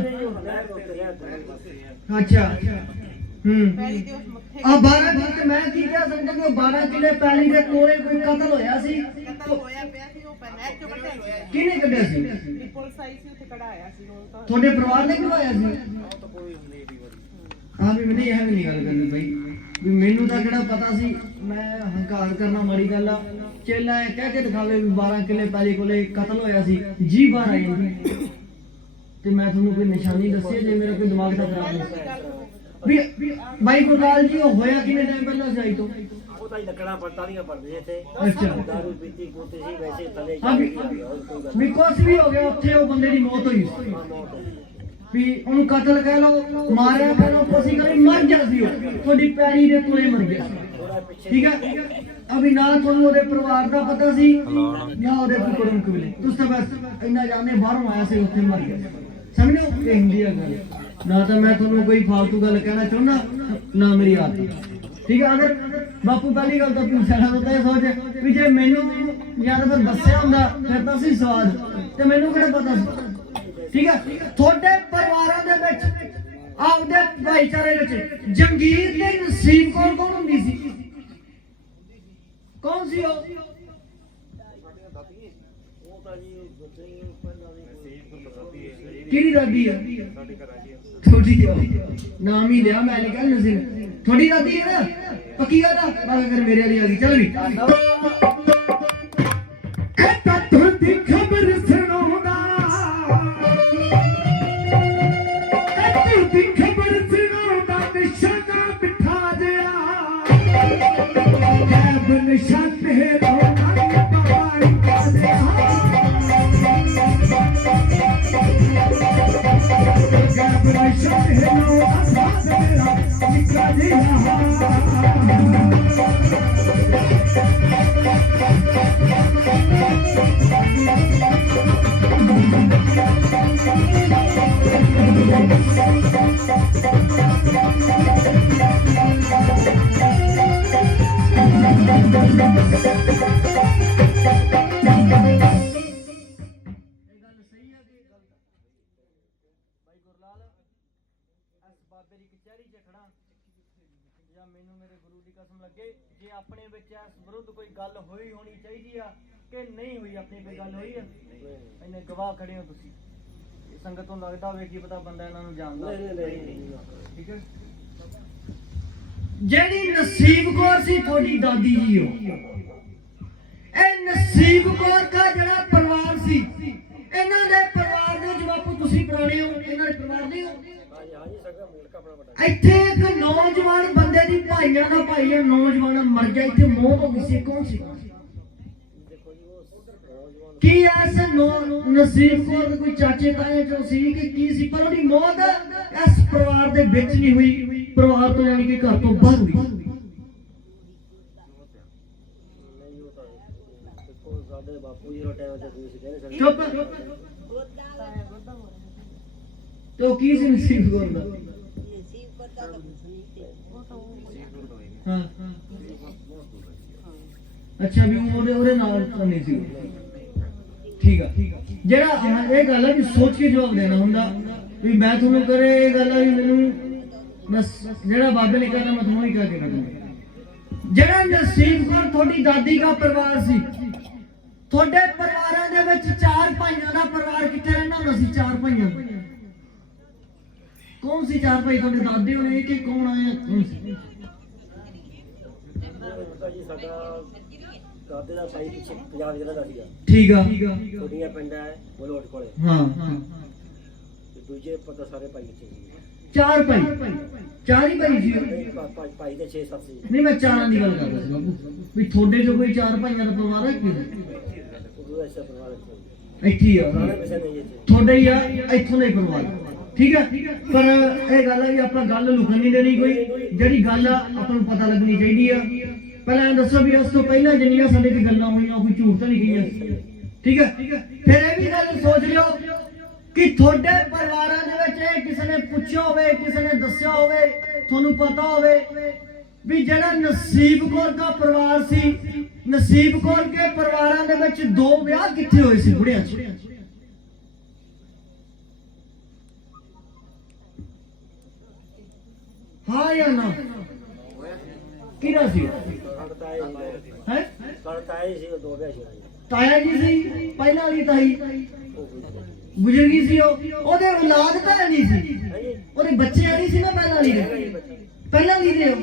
ਅੱਛਾ ਆ 12 ਕਿੱਲੇ ਮੈਂ ਕੀ ਕਹਿ ਸਕਦਾ ਕਿ 12 ਕਿੱਲੇ ਪਹਿਲੀ ਦੇ ਕੋਲੇ ਕੋਈ ਕਤਲ ਹੋਇਆ ਸੀ ਕਿਹਨੇ ਕੱਢਿਆ ਸੀ ਤੁਹਾਡੇ ਪਰਿਵਾਰ ਨੇ ਕਢਵਾਇਆ ਸੀ ਹਾਂ ਵੀ ਮੈਨੂੰ ਇਹ ਵੀ ਨਹੀਂ ਗੱਲ ਕਰਨੀ ਪਈ ਵੀ ਮੈਨੂੰ ਤਾਂ ਕਿਹੜਾ ਪਤਾ ਸੀ ਮੈਂ ਹੰਕਾਰ ਕਰਨਾ ਮਾੜੀ ਗੱਲ ਆ ਚੇਲਾ ਕਹਿ ਕੇ ਦਿਖਾਵੇ ਵੀ 12 ਕਿੱਲੇ ਪਹਿਲੀ ਕੋਲੇ ਕਤਲ ਹੋਇਆ ਸੀ ਜੀ ਬਾਹਰ ਆਈ ਤੇ ਮੈਂ ਤੁਹਾਨੂੰ ਕੋਈ ਨਿਸ਼ਾਨੀ ਦੱਸੀ ਜੇ ਮੇਰਾ ਕੋਈ ਦਿਮਾਗ ਦਾ ਖਰਾਬ ਵੀ ਬਾਈ ਗੁਰਲਾਲ ਜੀ ਉਹ ਹੋਇਆ ਕਿੰਨੇ ਟਾਈਮ ਪਹਿਲਾਂ ਸੀ ਆਈ ਤੋਂ ਉਹ ਤਾਂ ਲੱਕੜਾਂ ਪੜਤਾਲੀਆਂ ਪੜਦੇ ਇੱਥੇ ਅੱਛਾ ਦਾਰੂ ਪੀਤੀ ਪੋਤੇ ਸੀ ਵੈਸੇ ਥੱਲੇ ਵੀ ਕੁਛ ਵੀ ਹੋ ਗਿਆ ਉੱਥੇ ਉਹ ਬੰਦੇ ਦੀ ਮੌਤ ਹੋਈ ਵੀ ਉਹਨੂੰ ਕਤਲ ਕਹਿ ਲਓ ਮਾਰਿਆ ਕਹਿ ਲਓ ਕੋਸ਼ਿਸ਼ ਕਰੇ ਮਰ ਗਿਆ ਸੀ ਉਹ ਤੁਹਾਡੀ ਪੈਰੀ ਦੇ ਕੋਲੇ ਮਰ ਗਿਆ ਠੀਕ ਹੈ ਅਭੀ ਨਾ ਤੁਹਾਨੂੰ ਉਹਦੇ ਪਰਿਵਾਰ ਦਾ ਪਤਾ ਸੀ ਨਾ ਉਹਦੇ ਕੁੜਮ ਕਬੀਲੇ ਤੁਸੀਂ ਤਾਂ ਬਸ ਇੰਨਾ ਜਾਣਦੇ ਬਾਹਰੋਂ ਆਇਆ ਸੀ ਉੱਥੇ ਮਰ ਗਿਆ ਸਮਝੋ ਇਹ ਹੁੰਦੀ ਆ ਗੱਲ ਨਾ ਤਾਂ ਮੈਂ ਤੁਹਾਨੂੰ ਕੋਈ ਫालतू ਗੱਲ ਕਹਿਣਾ ਚਾਹੁੰਦਾ ਨਾ ਮੇਰੀ ਆਦਤ ਠੀਕ ਹੈ ਅਗਰ ਬਾਪੂ ਪਹਿਲੀ ਗੱਲ ਤਾਂ ਪੁੱਛਣਾ ਹੁੰਦਾ ਇਹ ਸੋਚ ਵੀ ਜੇ ਮੈਨੂੰ ਯਾਰ ਫਿਰ ਦੱਸਿਆ ਹੁੰਦਾ ਫਿਰ ਤਾਂ ਸੀ ਸਵਾਦ ਤੇ ਮੈਨੂੰ ਕਿਹੜਾ ਪਤਾ ਸੀ ਠੀਕ ਹੈ ਤੁਹਾਡੇ ਪਰਿਵਾਰਾਂ ਦੇ ਵਿੱਚ ਆਪਦੇ ਭਾਈਚਾਰੇ ਵਿੱਚ ਜੰਗੀਰ ਤੇ ਨਸੀਬ ਕੌਣ ਹੁੰਦੀ ਸੀ ਕੌਣ ਸੀ ਉਹ ਕਿਹੜੀ ਦਾਦੀ ਆ ਤੁਹਾਡੀ ਆ ਨਾਮ ਹੀ ਲਿਆ ਮੈਂ ਨਹੀਂ ਕਹਿ ਨਸੀਬ ਤੁਹਾਡੀ ਦਾਦੀ ਹੈ ਨਾ ਪੱਕੀ ਗੱਲ ਆ ਮੈਂ ਕਰ ਮੇਰੇ ਵਾਲੀ ਆ ਗਈ ਚੱਲ ਵੀ ਤਾਂ ਤੁਹਾਡੀ ਖਬਰ ਸੁਣਾਉਂਦਾ ਤੁਹਾਡੀ ਖਬਰ ਸੁਣਾਉਂਦਾ ਨਿਸ਼ਾਨਾ ਬਿਠਾ ਦਿਆ ਗੈਬ ਨਿਸ਼ਾਨੇ ਰੋਣਾ ਬਾਈ ਕਾਦੇ ਗੈਬ ਨਿਸ਼ਾਨੇ ਰੋਣਾ ਸਾਥ ਮੇਰਾ ਨਿਕਾ ਦਿਆ ਬਾਬੇ ਦੀ ਕਚਹਿਰੀ 'ਚ ਖੜਾ ਜਾਂ ਮੈਨੂੰ ਮੇਰੇ ਗੁਰੂ ਦੀ ਕਸਮ ਲੱਗੇ ਜੇ ਆਪਣੇ ਵਿੱਚ ਇਸ ਵਿਰੁੱਧ ਕੋਈ ਗੱਲ ਹੋਈ ਹੋਣੀ ਚਾਹੀਦੀ ਆ ਕਿ ਨਹੀਂ ਹੋਈ ਆਪਣੀ ਕੋਈ ਗੱਲ ਹੋਈ ਆ ਇੰਨੇ ਗਵਾਹ ਖੜੇ ਹੋ ਤੁਸੀਂ ਇਹ ਸੰਗਤ ਨੂੰ ਲੱਗਦਾ ਹੋਵੇ ਕੀ ਪਤਾ ਬੰਦਾ ਇਹਨਾਂ ਨੂੰ ਜਾਣਦਾ ਠੀਕ ਹੈ ਜਿਹੜੀ ਨਸੀਬ ਕੌਰ ਸੀ ਤੁਹਾਡੀ ਦਾਦੀ ਜੀ ਉਹ ਇਹ ਨਸੀਬ ਕੌਰ ਦਾ ਜਿਹੜਾ ਪਰਿਵਾਰ ਸੀ ਇਹਨਾਂ ਦੇ ਪਰਿਵਾਰ ਦੇ ਵਿੱਚ ਬਾਪੂ ਤੁਸੀਂ ਪੁਰਾਣੇ ਹੋ ਇਹਨਾਂ ਦੇ ਪਰਿਵਾਰ ਦੇ ਹੋ ਇੱਥੇ ਇੱਕ ਨੌਜਵਾਨ ਬੰਦੇ ਦੀ ਭਾਈਆਂ ਦਾ ਭਾਈ ਹੈ ਨੌਜਵਾਨ ਮਰ ਗਿਆ ਇੱਥੇ ਮੌਤ ਹੋ ਗਈ ਸੀ ਕੌਣ ਸੀ ਕੀ ਐਸ ਨਸੀਬ ਕੌਰ ਕੋਈ ਚਾਚੇ ਤਾਏ ਚੋਂ ਸੀ ਕਿ ਕੀ ਸੀ ਪਰ ਉਹਦੀ ਮੌਤ ਇਸ ਪਰਿਵਾਰ ਦੇ ਵਿੱਚ ਨਹੀਂ ਹੋਈ ਪਰਿਵਾਰ ਤੋਂ ਯਾਨੀ ਕਿ ਘਰ ਤੋਂ ਬਾਹਰ ਹੋਈ ਚੁੱਪ ਤੇ ਉਹ ਕੀ ਸੀ ਨਸੀਬ ਕੌਰ ਦਾ ਹਾਂ ਅੱਛਾ ਵੀ ਉਹਦੇ ਨਾਲ ਨਹੀਂ ਸੀ ਠੀਕ ਆ ਜਿਹੜਾ ਇਹ ਗੱਲ ਹੈ ਵੀ ਸੋਚ ਕੇ ਜਵਾਬ ਦੇਣਾ ਹੁੰਦਾ ਵੀ ਮੈਂ ਤੁਹਾਨੂੰ ਕਰੇ ਇਹ ਗੱਲ ਹੈ ਵੀ ਮੈਨੂੰ ਜਿਹੜਾ ਬਾਬੇ ਨੇ ਕਹਿਣਾ ਮੈਂ ਤੁਹਾਨੂੰ ਹੀ ਕਹਿ ਕੇ ਰੱਖੂੰਗਾ ਜਿਹੜਾ ਨਸੀਬ ਕੌਰ ਤੁਹਾਡੀ ਦਾਦੀ ਦਾ ਪਰਿਵਾਰ ਸੀ ਤੁਹਾਡੇ ਪਰਿਵਾਰਾਂ ਦੇ ਵਿੱਚ 4 ਭਾਈਆਂ ਦਾ ਪਰਿਵਾਰ ਕਿੱਥੇ ਰਹਿੰਦਾ ਹੁੰਦਾ ਸੀ 4 ਭਾਈਆਂ ਕੌਣ ਸੀ 4 ਭਾਈ ਤੁਹਾਡੇ ਦਾਦੇ ਹੋਣੇ ਕਿ ਕੌਣ ਆਇਆ ਕੌਣ ਸੀ ਦਾਦੇ ਦਾ ਭਾਈ ਪਿੱਛੇ ਪੰਜਾਬ ਜ਼ਿਲ੍ਹਾ ਦਾ ਸੀਗਾ ਠੀਕ ਆ ਛੋਟੀਆਂ ਪਿੰਡ ਹੈ ਬਲੋਟ ਕੋਲੇ ਹਾਂ ਤੇ ਦੂਜੇ ਪਤਾ ਸਾਰੇ ਭਾਈ ਪਿੱਛੇ ਸੀ 4 ਭਾਈ 4 ਹੀ ਭਾਈ ਸੀ ਭਾਈ ਦੇ 6-7 ਸੀ ਨਹੀਂ ਮੈਂ 4 ਦੀ ਗੱਲ ਕਰਦਾ ਸੀ ਬਾਬੂ ਵੀ ਤੁਹਾਡੇ ਜੋ ਕੋਈ 4 ਭਾਈਆਂ ਦਾ ਪਰਿਵਾਰ ਹੈ ਕਿ ਉਹ ਐਸਾ ਪਰਿਵਾਰ ਇੱਥੇ ਹੀ ਆ ਤੁਹਾਡੇ ਹੀ ਆ ਇੱਥੋਂ ਦਾ ਹੀ ਪਰਿਵਾਰ ਠੀਕ ਆ ਪਰ ਇਹ ਗੱਲ ਹੈ ਵੀ ਆਪਾਂ ਗੱਲ ਲੁਕਣ ਨਹੀਂ ਦੇਣੀ ਕੋਈ ਜਿਹੜੀ ਗੱਲ ਆ ਆਪਾਂ ਨੂੰ ਪਤਾ ਲੱਗਣੀ ਚਾਹੀਦੀ ਆ ਪਹਿਲਾਂ ਦੱਸੋ ਵੀ ਉਸ ਤੋਂ ਪਹਿਲਾਂ ਜਿੰਨੀਆਂ ਸਾਡੇ ਤੇ ਗੱਲਾਂ ਹੋਈਆਂ ਕੋਈ ਝੂਠ ਤਾਂ ਨਹੀਂ ਗਈਆਂ ਠੀਕ ਹੈ ਫਿਰ ਇਹ ਵੀ ਗੱਲ ਸੋਚ ਲਿਓ ਕਿ ਤੁਹਾਡੇ ਪਰਿਵਾਰਾਂ ਦੇ ਵਿੱਚ ਇਹ ਕਿਸੇ ਨੇ ਪੁੱਛਿਆ ਹੋਵੇ ਕਿਸੇ ਨੇ ਦੱਸਿਆ ਹੋਵੇ ਤੁਹਾਨੂੰ ਪਤਾ ਹੋਵੇ ਵੀ ਜਿਹੜਾ ਨਸੀਬ ਕੌਰ ਦਾ ਪਰਿਵਾਰ ਸੀ ਨਸੀਬ ਕੌਰ ਦੇ ਪਰਿਵਾਰਾਂ ਦੇ ਵਿੱਚ 2 ਵਿਆਹ ਕਿੱਥੇ ਹੋਏ ਸੀ ਬੁੜਿਆਂ 'ਚ ਹਾਂ ਜਾਂ ਨਾ ਕਿਹੜਾ ਸੀ ਹੈ ਤਾਏ ਸੀ ਉਹ 2 ਵਿਆਹ ਸੀ ਤਾਇਆ ਜੀ ਸੀ ਪਹਿਲਾਂ ਵਾਲੀ ਤਾਈ ਗੁਜ਼ਰ ਗਈ ਸੀ ਉਹਦੇ ਔਲਾਦ ਤਾਂ ਨਹੀਂ ਸੀ ਉਹਦੇ ਬੱਚੇ ਆ ਨਹੀਂ ਸੀ ਨਾ ਪਹਿਲਾਂ ਵਾਲੀ ਦੇ ਪਹਿਲਾਂ ਵਾਲੀ ਦੇ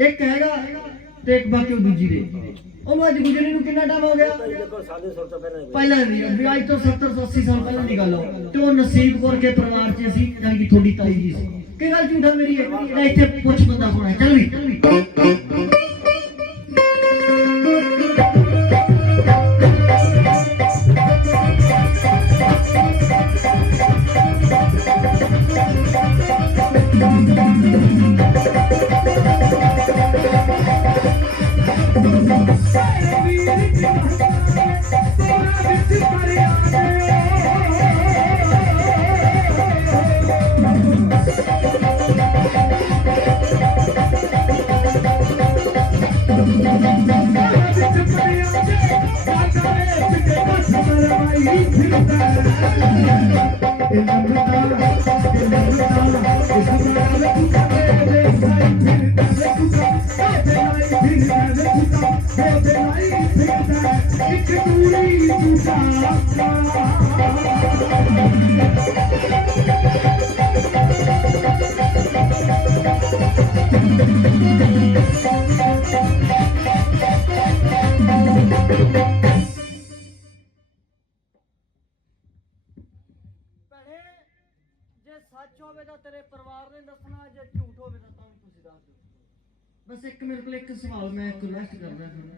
ਇੱਕ ਹੈਗਾ ਤੇ ਇੱਕ ਬਾਕੀ ਉਹ ਦੂਜੀ ਦੇ ਉਹਨੂੰ ਅੱਜ ਗੁਜ਼ਰੀ ਨੂੰ ਕਿੰਨਾ ਟਾਈਮ ਹੋ ਗਿਆ ਪਹਿਲਾਂ ਦੀ ਵੀ ਅੱਜ ਤੋਂ 70-80 ਸਾਲ ਪਹਿਲਾਂ ਦੀ ਗੱਲ ਹੋ ਤੇ ਉਹ ਨਸੀਬ ਕੌਰ ਕੇ ਪਰਿਵਾਰ 'ਚ ਸੀ ਜਾਨੀ ਕਿ ਤੁਹਾਡੀ ਤਾਈ ਜੀ ਸੀ ਕਿ ਗੱਲ ਝੂਠਾ ਮੇਰੀ ਹੈ ਇੱਥੇ ਪੁੱਛ ਬੰਦਾ ਹੋਣਾ ਚੱਲ ਵੀ ਇੱਕ ਭੈਣੇ ਜੇ ਸੱਚ ਹੋਵੇ ਤਾਂ ਤੇਰੇ ਪਰਿਵਾਰ ਨੇ ਦੱਸਣਾ, ਜੇ ਝੂਠ ਹੋਵੇ ਤਾਂ ਵੀ ਤੁਸੀਂ ਦੱਸ ਦਿਓ। ਬਸ ਇੱਕ ਮੇਰੇ ਕੋਲ ਇੱਕ ਸਵਾਲ ਮੈਂ ਰਿਕੁਐਸਟ ਕਰਦਾ ਤੁਹਾਨੂੰ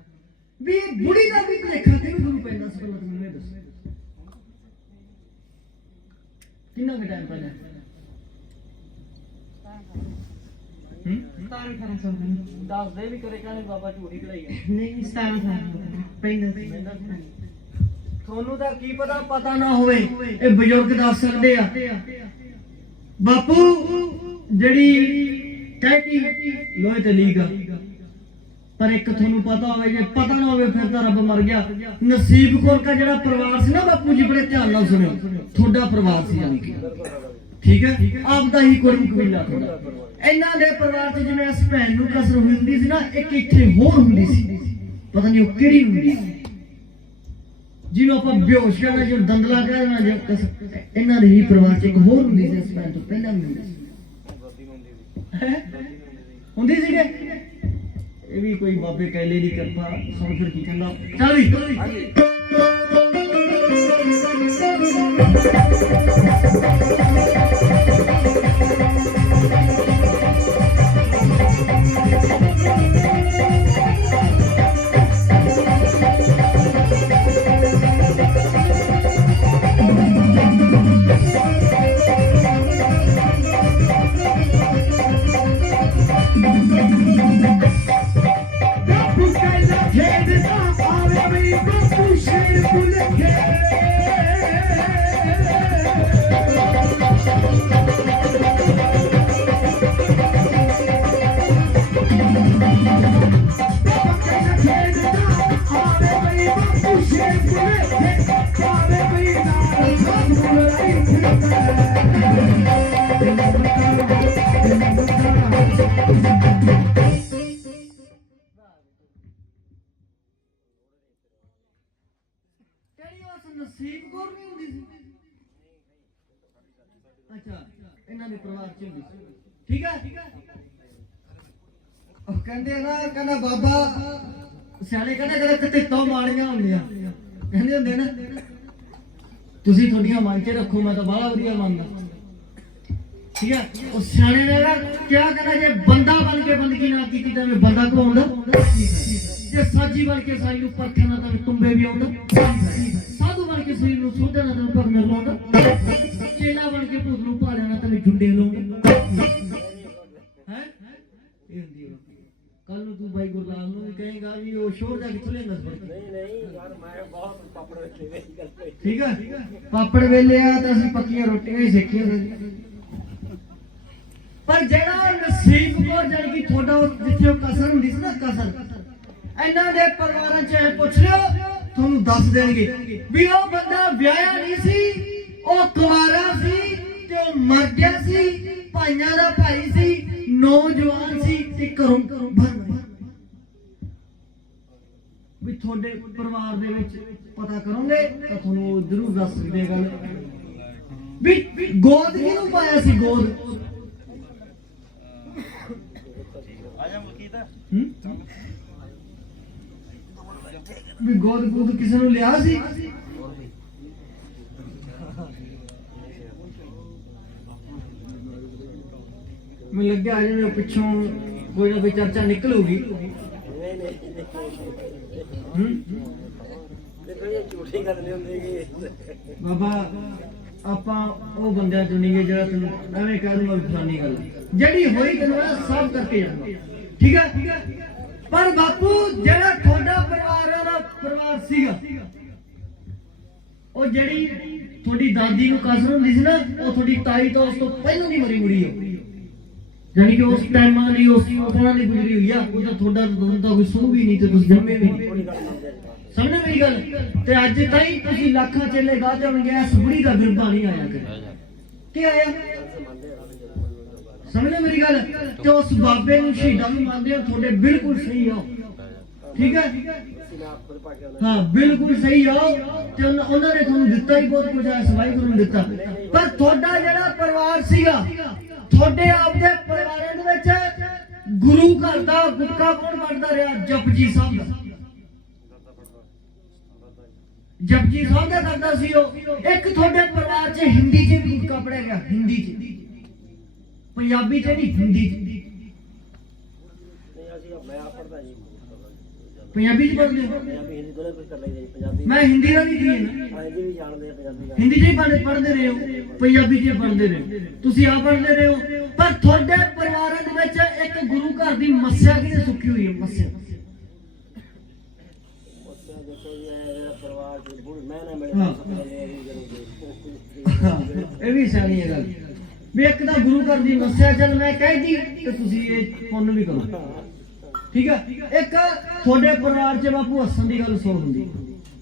ਵੀ ਇਹ ਬੁੜੀ ਦਾ ਵੀ ਭੁਲੇਖਾ ਕਿਹਨੂੰ ਤੁਹਾਨੂੰ ਪੈਂਦਾ ਸੀ, ਪਹਿਲਾਂ ਮੈਨੂੰ ਇਹ ਦੱਸੋ। ਕਿੰਨਾ ਕੁ ਟਾਈਮ ਪਹਿਲਾਂ? 17-18 ਸਾਲ ਦੱਸ ਦੇ ਵੀ ਕਰੇ ਕਹਿੰਦੇ ਬਾਬਾ ਝੂਠੀ ਕਢਾਈ ਆ। ਨਹੀਂ 17 ਸਾਲ ਪੈਂਦਾ ਸੀ। ਤੁਹਾਨੂੰ ਤਾਂ ਕੀ ਪਤਾ ਨਾ ਹੋਵੇ, ਇਹ ਬਜ਼ੁਰਗ ਦੱਸ ਸਕਦੇ ਆ। ਬਾਪੂ ਜਿਹੜੀ ਕਹਿਤੀ ਲੋਹੇ ਤੇ ਲੀਕ ਆ, ਪਰ ਇੱਕ ਤੁਹਾਨੂੰ ਪਤਾ ਹੋਵੇ, ਜੇ ਪਤਾ ਨਾ ਹੋਵੇ ਫਿਰ ਤਾਂ ਰੱਬ ਮਰ ਗਿਆ। ਨਸੀਬ ਕੌਰ ਦਾ ਜਿਹੜਾ ਪਰਿਵਾਰ ਸੀ ਨਾ ਬਾਪੂ ਜੀ, ਬੜੇ ਧਿਆਨ ਨਾਲ ਸੁਣਿਓ, ਤੁਹਾਡਾ ਪਰਿਵਾਰ ਸੀ ਯਾਨੀ ਕਿ, ਠੀਕ ਹੈ, ਆਪਦਾ ਹੀ ਕੋਈ ਕਬੀਲਾ ਤੁਹਾਡਾ। ਇਹਨਾਂ ਦੇ ਪਰਿਵਾਰ 'ਚ ਜਿਵੇਂ ਇਸ ਭੈਣ ਨੂੰ ਕਸਰ ਹੋਈ ਹੁੰਦੀ ਸੀ ਨਾ, ਇੱਕ ਇੱਥੇ ਹੋਰ ਹੁੰਦੀ ਸੀ, ਪਤਾ ਨਹੀਂ ਉਹ ਕਿਹੜੀ ਹੁੰਦੀ ਸੀ, ਜਿਹਨੂੰ ਆਪਾਂ ਬੇਹੋਸ਼ ਕਰਨਾ, ਜੋ ਦੰਦਲਾ ਕਹਿ ਦੇਣਾ, ਜੋ ਇਹਨਾਂ ਦੇ ਹੀ ਪਰਿਵਾਰ 'ਚ ਇੱਕ ਹੋਰ ਹੁੰਦੀ ਸੀ, ਇਸ ਭੈਣ ਤੋਂ ਪਹਿਲਾਂ ਵੀ ਹੁੰਦੀ ਸੀ। ਹੁੰਦੀ ਸੀਗੇ, ਇਹ ਵੀ ਕੋਈ ਬਾਬੇ ਕੈਲੇ ਦੀ ਕਿਰਪਾ। ਸੁਣ ਫਿਰ ਕੀ ਕਹਿੰਦਾ, ਚੱਲ ਵੀ ਨਸੀਬ ਕੌਰ ਨਹੀਂ ਹੁੰਦੀ ਸੀ। ਅੱਛਾ, ਇਹਨਾਂ ਦੇ ਪਰਿਵਾਰ 'ਚ ਹੁੰਦੀ ਸੀ, ਠੀਕ ਹੈ। ਉਹ ਕਹਿੰਦੇ ਨਾ, ਕਹਿੰਦਾ ਬਾਬਾ ਸਿਆਣੇ ਕਹਿੰਦੇ ਕਿਤੇ ਤੋਂ ਮਾੜੀਆਂ ਹੁੰਦੀਆਂ, ਕਹਿੰਦੇ ਹੁੰਦੇ ਨਾ, ਤੁਸੀਂ ਤੁਹਾਡੀਆਂ ਮੰਨ ਕੇ ਰੱਖੋ, ਮੈਂ ਤਾਂ ਬਾਹਲਾ ਵਧੀਆ ਮੰਨਦਾ, ਠੀਕ ਹੈ। ਉਹ ਸਿਆਣੇ ਨੇ ਨਾ ਕਿਆ ਕਹਿੰਦਾ, ਜੇ ਬੰਦਾ ਬਣ ਕੇ ਬੰਦਗੀ ਨਾ ਕੀਤੀ ਤਾਂ ਬੰਦਾ ਕੋ ਆਉਂਦਾ, ਜੇ ਸਾਜੀ ਬਣ ਕੇ ਸਾਈ ਨੂੰ ਪਰਖਣਾ ਤਾਂ ਤੁੰਬੇ ਵੀ ਆਉਂਦਾ, ਸਾਧੂ ਬਣ ਕੇ ਸਰੀਰ ਨੂੰ ਸੋਧਣਾ ਤਾਂ ਭਗ ਮਿਲ ਲਾਉਂਦਾ, ਚੇਲਾ ਬਣ ਕੇ ਭੂਤ ਨੂੰ ਭਾਲਿਆ ਤਾਂ ਜੁੰਡੇ ਲਾਉਂਦਾ ਹੈ। ਇਹ ਹੁੰਦੀ ਹੈ। ਕੱਲ ਨੂੰ ਤੂੰ ਭਾਈ ਗੁਰਲਾਲ ਨੂੰ ਵੀ ਕਹੇਗਾ ਵੀ ਉਹ ਸ਼ੋਰ ਜਾ ਕਿੱਥੋਂ ਲੈਂਦਾ ਸੀ। ਨਹੀਂ ਯਾਰ, ਮੈਂ ਬਹੁਤ ਪਾਪੜ ਵੇਲੇ ਵੇ ਗੱਲ, ਠੀਕ ਹੈ, ਪਾਪੜ ਵੇਲੇ ਆ ਤਾਂ ਅਸੀਂ ਪੱਕੀਆਂ ਰੋਟੀਆਂ ਹੀ ਸਿੱਖੀਆਂ ਸੀ। ਪਰ ਜਿਹੜਾ ਨਸੀਬ ਕੌਰ ਜਾਨੀ ਕਿ ਤੁਹਾਡਾ ਜਿੱਥੇ ਉਹ ਕਸਰ ਹੁੰਦੀ ਸੀ ਨਾ, ਕਸਰ, ਇਹਨਾਂ ਦੇ ਪਰਿਵਾਰਾਂ 'ਚ ਪੁੱਛ ਲਿਓ, ਤੁਹਾਨੂੰ ਦੱਸ ਦੇਣਗੇ ਵੀ ਉਹ ਬੰਦਾ ਵਿਆਹਿਆ ਨਹੀਂ ਸੀ, ਉਹ ਕੁਆਰਾ ਸੀ ਤੇ ਉਹ ਮਰ ਗਿਆ ਸੀ, ਭਾਈਆਂ ਦਾ ਭਾਈ ਸੀ, ਨੌਜਵਾਨ ਸੀ ਤੇ ਘਰੋਂ ਵੀ ਤੁਹਾਡੇ ਪਰਿਵਾਰ ਦੇ ਵਿੱਚ ਪਤਾ ਕਰੋਗੇ ਤਾਂ ਤੁਹਾਨੂੰ ਜ਼ਰੂਰ ਦੱਸ ਸਕਦੇ ਗੱਲ ਵੀ ਗੋਦ ਕਿਹਨੂੰ ਪਾਇਆ ਸੀ। ਗੋਦ ਵੀ ਗੋਦ ਕਿਸੇ ਨੂੰ ਲਿਆ ਸੀ। ਮੈਨੂੰ ਲੱਗਿਆ ਆ ਜਿਵੇਂ ਪਿੱਛੋਂ ਕੋਈ ਨਾ ਕੋਈ ਚਰਚਾ ਨਿਕਲੂਗੀ। ਝੂਠੀ ਗੱਲ ਨਹੀਂ ਹੁੰਦੀ ਬਾਬਾ, ਆਪਾਂ ਉਹ ਬੰਦਿਆਂ ਚੋਂ ਨਹੀਂ ਜਿਹੜਾ ਤੈਨੂੰ ਐਵੇਂ ਕਹਿ ਦੂੰਗਾ ਫਲਾਨੀ ਗੱਲ ਜਿਹੜੀ ਹੋਈ ਤੈਨੂੰ ਸਭ ਕਰਕੇ ਜਾਊਗਾ, ਠੀਕ ਹੈ। ਪਰ ਬਾਪੂ ਜਿਹੜਾ ਤੁਹਾਡਾ ਪਰਿਵਾਰ ਸੀਗਾ, ਉਹ ਜਿਹੜੀ ਤੁਹਾਡੀ ਦਾਦੀ ਨੂੰ ਕਸਰ ਹੁੰਦੀ ਸੀ ਨਾ, ਉਹ ਤੁਹਾਡੀ ਤਾਈ ਤੋਂ ਉਸ ਤੋਂ ਪਹਿਲਾਂ ਦੀ ਮਰੀ ਮੁੜੀ ਹੈ, ਯਾਨੀ ਕਿ ਉਸ ਟਾਈਮਾਂ ਦੀ ਉਹਨਾਂ ਦੀ ਗੁਜ਼ਰੀ ਹੋਈ ਆ। ਉਹ ਤਾਂ ਤੁਹਾਡਾ ਤਾਂ ਕੋਈ ਸੂਹ ਵੀ ਨਹੀਂ ਤੇ ਤੁਸੀਂ ਜੰਮੇ ਵੀ ਨਹੀਂ, ਸਮਝੇ ਮੇਰੀ ਗੱਲ। ਤੇ ਅੱਜ ਤਾਈਂ ਤੁਸੀਂ ਲੱਖਾਂ ਚੇਲੇ ਗਾ ਜਾਣਗੇ, ਇਸ ਬੁੜੀ ਦਾ ਬਿਰਬਾ ਨਹੀਂ ਆਇਆ ਕਿ ਆਇਆ, ਸਮਝੇ ਮੇਰੀ ਗੱਲ। ਤੇ ਉਸ ਬਾਬੇ ਨੂੰ ਸ਼ਹੀਦਾਂ ਵੀ ਮੰਨਦੇ ਹੋ, ਤੁਹਾਡੇ ਬਿਲਕੁਲ ਸਹੀ ਹੋ, ਠੀਕ ਹੈ। ਸੀ ਨਾ ਖੁਦ ਪਾ ਕੇ ਹਾਂ ਬਿਲਕੁਲ ਸਹੀ ਆ ਤੇ ਉਹਨਾਂ ਨੇ ਤੁਹਾਨੂੰ ਦਿੱਤਾ ਹੀ ਬਹੁਤ ਕੁਝ ਹੈ, ਸਵਾਈ ਗੁਰੂ ਨੇ ਦਿੱਤਾ। ਪਰ ਤੁਹਾਡਾ ਜਿਹੜਾ ਪਰਿਵਾਰ ਸੀਗਾ, ਤੁਹਾਡੇ ਆਪਦੇ ਪਰਿਵਾਰਾਂ ਦੇ ਵਿੱਚ ਗੁਰੂ ਘਰ ਦਾ ਗੁਟਕਾ ਕੌਣ ਵੰਡਦਾ ਰਿਹਾ? ਜਪਜੀ ਸਾਹਿਬ ਦਾ। ਜਪਜੀ ਸਾਹਿਬ ਦਾ ਕਰਦਾ ਸੀ ਉਹ। ਇੱਕ ਤੁਹਾਡੇ ਪਰਿਵਾਰ 'ਚ ਹਿੰਦੀ 'ਚ ਵੀ ਗੁਟਕਾ ਪੜਿਆ ਗਿਆ, ਹਿੰਦੀ 'ਚ, ਪੰਜਾਬੀ 'ਚ ਨਹੀਂ, ਹਿੰਦੀ 'ਚ। ਨਹੀਂ ਅਸੀਂ ਮੈਂ ਆਪ ਪੜਦਾ ਜੀ, ਪੰਜਾਬੀ 'ਚ ਪੜ੍ਹਦੇ ਹੋ? ਪੰਜਾਬੀ ਹਿੰਦੀ ਦੋਨੇ ਕੁਝ ਕਰ ਲਈਦਾ ਜੀ। ਪੰਜਾਬੀ ਮੈਂ ਹਿੰਦੀ ਦਾ ਨਹੀਂ ਕੀ ਨਾ, ਹਿੰਦੀ ਵੀ ਜਾਣਦੇ ਆ, ਪੰਜਾਬੀ ਹਿੰਦੀ 'ਚ ਹੀ ਪੜ੍ਹਦੇ ਰਹੇ ਹੋ, ਪੰਜਾਬੀ 'ਚ ਹੀ ਪੜ੍ਹਦੇ ਰਹੇ ਹੋ, ਤੁਸੀਂ ਆਪ ਪੜ੍ਹਦੇ ਰਹੇ ਹੋ। ਪਰ ਤੁਹਾਡੇ ਪਰਿਵਾਰਾਂ ਦੇ ਵਿੱਚ ਇੱਕ ਗੁਰੂ ਘਰ ਦੀ ਮੱਸਿਆ ਕਿਹਨੇ ਸੁੱਕੀ ਹੋਈ ਹੈ? ਮੱਸਿਆ ਦੇਖੋ ਜੀ ਇਹ ਪਰਿਵਾਰ ਦੇ ਬੁੜ ਮੈਂ ਨਾ ਮਿਲੇ ਹਾਂ। ਹਾਂ, ਇਹ ਵੀ ਸਿਆਣੀ ਹੈ ਗੱਲ ਵੀ ਇੱਕ ਤਾਂ ਗੁਰੂ ਘਰ ਦੀ ਮੱਸਿਆ ਚੱਲ ਮੈਂ ਕਹਿਦੀ ਤੇ ਤੁਸੀਂ ਇਹ ਪੁੰਨ ਵੀ ਕਰੋ, ਠੀਕ ਹੈ। ਇੱਕ ਤੁਹਾਡੇ ਪਰਿਵਾਰ 'ਚ ਬਾਪੂ ਹੱਸਣ ਦੀ ਗੱਲ ਸੌ ਹੁੰਦੀ,